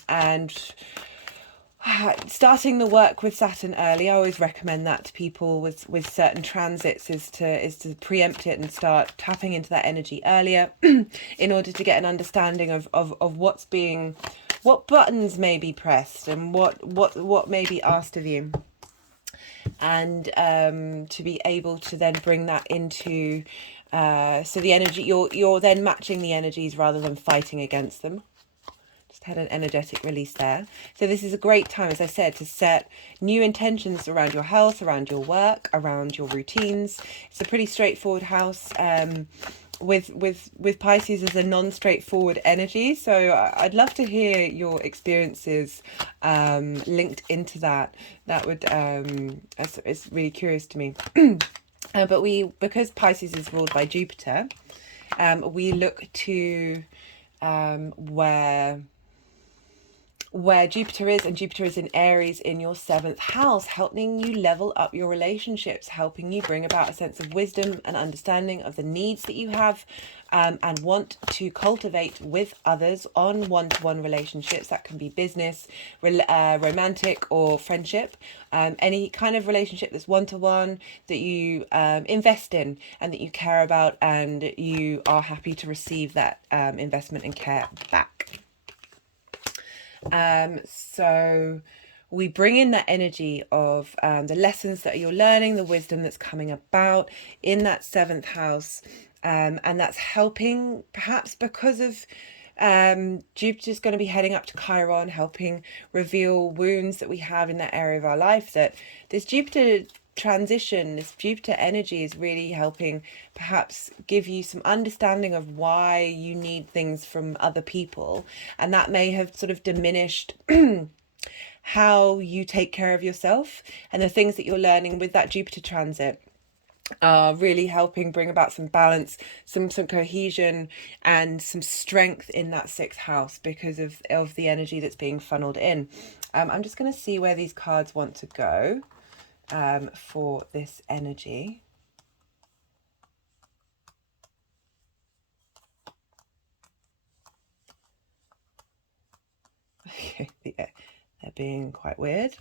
starting the work with Saturn early. I always recommend that to people with certain transits, is to preempt it and start tapping into that energy earlier in order to get an understanding of what buttons may be pressed and what may be asked of you, and to be able to then bring that into so the energy, you're then matching the energies rather than fighting against them. Had an energetic release there. So this is a great time, as I said, to set new intentions around your health, around your work, around your routines. It's a pretty straightforward house. With Pisces as a non-straightforward energy, so I'd love to hear your experiences linked into that. That would it's really curious to me. But because Pisces is ruled by Jupiter, we look to where Jupiter is, and Jupiter is in Aries in your 7th house, helping you level up your relationships, helping you bring about a sense of wisdom and understanding of the needs that you have and want to cultivate with others on one-to-one relationships. That can be business, romantic, or friendship. Any kind of relationship that's one-to-one, that you invest in and that you care about, and you are happy to receive that investment and care back. So we bring in that energy of the lessons that you're learning, the wisdom that's coming about in that 7th house, and that's helping, perhaps because of Jupiter's going to be heading up to Chiron, helping reveal wounds that we have in that area of our life. That this Jupiter transition, this Jupiter energy, is really helping perhaps give you some understanding of why you need things from other people, and that may have sort of diminished how you take care of yourself. And the things that you're learning with that Jupiter transit are really helping bring about some balance, some cohesion, and some strength in that 6th house because of the energy that's being funneled in. I'm just going to see where these cards want to go for this energy. Okay, yeah, they're being quite weird.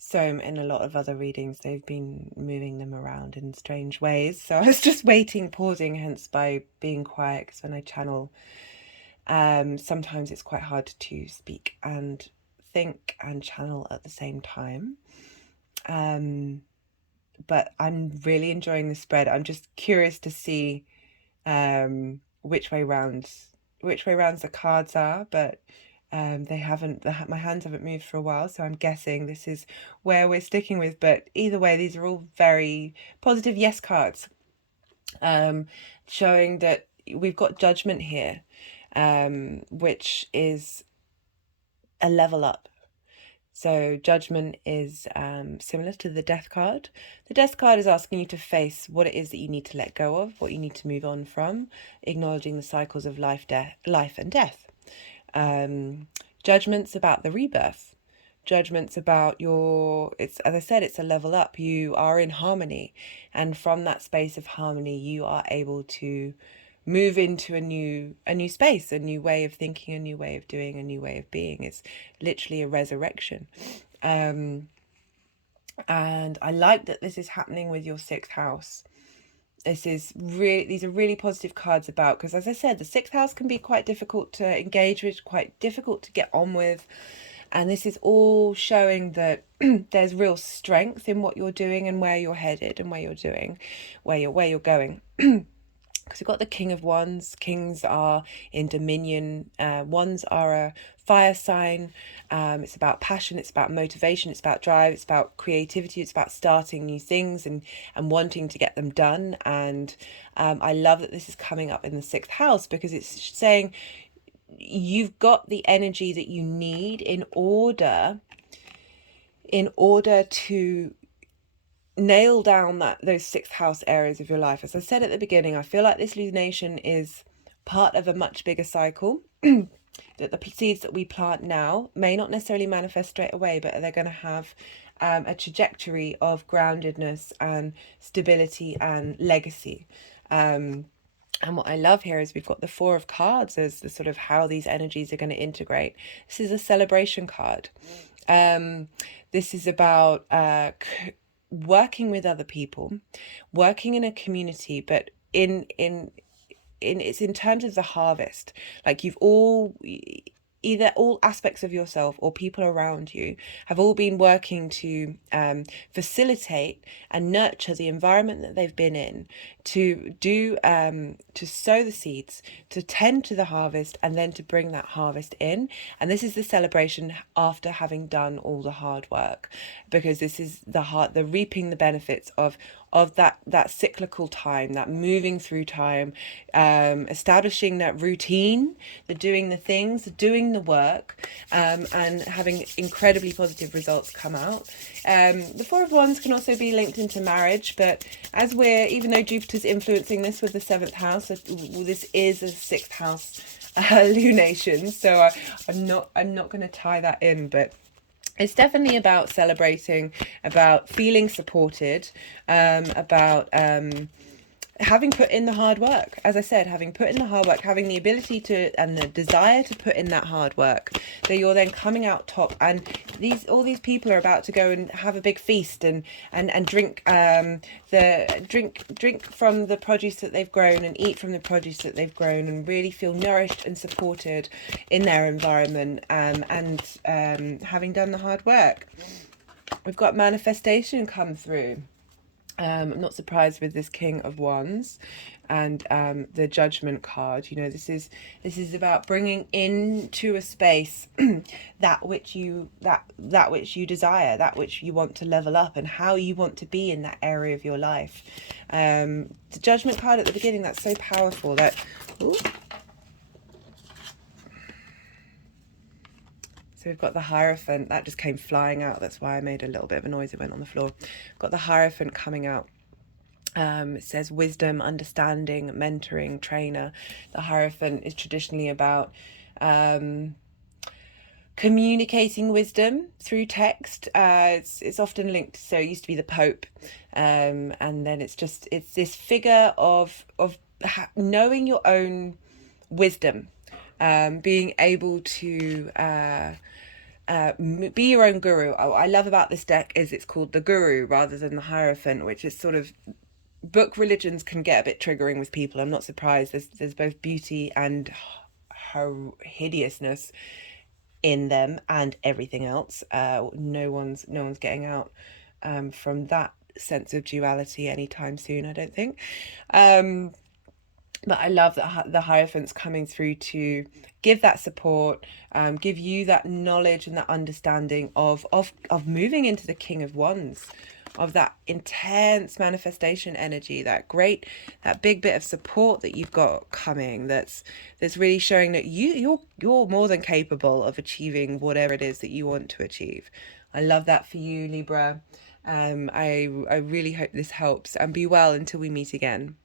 So in a lot of other readings, they've been moving them around in strange ways. So I was just waiting, pausing, hence by being quiet, because when I channel, sometimes it's quite hard to speak and think and channel at the same time. But I'm really enjoying the spread. I'm just curious to see which way rounds the cards are, but they haven't, my hands haven't moved for a while, so I'm guessing this is where we're sticking with. But either way, these are all very positive yes cards, showing that we've got Judgment here, which is a level up. So Judgment is similar to the Death card. The Death card is asking you to face what it is that you need to let go of, what you need to move on from, acknowledging the cycles of life and death. Judgment's about the rebirth. Judgment's about it's, as I said, it's a level up. You are in harmony, and from that space of harmony, you are able to move into a new space, a new way of thinking, a new way of doing, a new way of being. It's literally a resurrection. And I like that this is happening with your 6th house. These are really positive cards about, because as I said, the 6th house can be quite difficult to engage with, quite difficult to get on with. And this is all showing that there's real strength in what you're doing and where you're headed and where you're going. because we've got the King of Wands. Kings are in dominion. Wands are a fire sign. It's about passion, it's about motivation, it's about drive, it's about creativity, it's about starting new things and wanting to get them done. And I love that this is coming up in the 6th house, because it's saying you've got the energy that you need in order to nail down those 6th house areas of your life. As I said at the beginning, I feel like this lunation is part of a much bigger cycle. That the seeds that we plant now may not necessarily manifest straight away, but they're going to have a trajectory of groundedness and stability and legacy. And what I love here is we've got the 4 of cards as the sort of how these energies are going to integrate. This is a celebration card. This is about working with other people, working in a community, but it's in terms of the harvest. Like either all aspects of yourself or people around you have all been working to facilitate and nurture the environment that they've been in, to sow the seeds, to tend to the harvest, and then to bring that harvest in. And this is the celebration after having done all the hard work, because this is the reaping the benefits of that cyclical time, that moving through time, establishing that routine, doing the things, doing the work, and having incredibly positive results come out. The 4 of Wands can also be linked into marriage, but even though Jupiter's influencing this with the 7th house, this is a 6th house lunation, so I'm not going to tie that in, but it's definitely about celebrating, about feeling supported, about having put in the hard work. As I said, having put in the hard work, having the ability to and the desire to put in that hard work, that you're then coming out top. And all these people are about to go and have a big feast and drink drink from the produce that they've grown and eat from the produce that they've grown and really feel nourished and supported in their environment, and having done the hard work. We've got manifestation come through. I'm not surprised with this King of Wands and the Judgment card. You know, this is about bringing into a space that which you desire, that which you want to level up, and how you want to be in that area of your life. The Judgment card at the beginning, that's so powerful. That So we've got the Hierophant. That just came flying out. That's why I made a little bit of a noise. It went on the floor. Got the Hierophant coming out. It says wisdom, understanding, mentoring, trainer. The Hierophant is traditionally about communicating wisdom through text. It's often linked, so it used to be the Pope, and then it's this figure of knowing your own wisdom, being able to be your own guru. What I love about this deck is it's called the Guru rather than the Hierophant, which is sort of, book religions can get a bit triggering with people. I'm not surprised. There's both beauty and hideousness in them and everything else. No one's getting out from that sense of duality anytime soon, I don't think. But I love that the Hierophant's coming through to give that support, give you that knowledge and that understanding of moving into the King of Wands, of that intense manifestation energy, that big bit of support that you've got coming, that's really showing that you're more than capable of achieving whatever it is that you want to achieve. I love that for you, Libra. I really hope this helps, and be well until we meet again.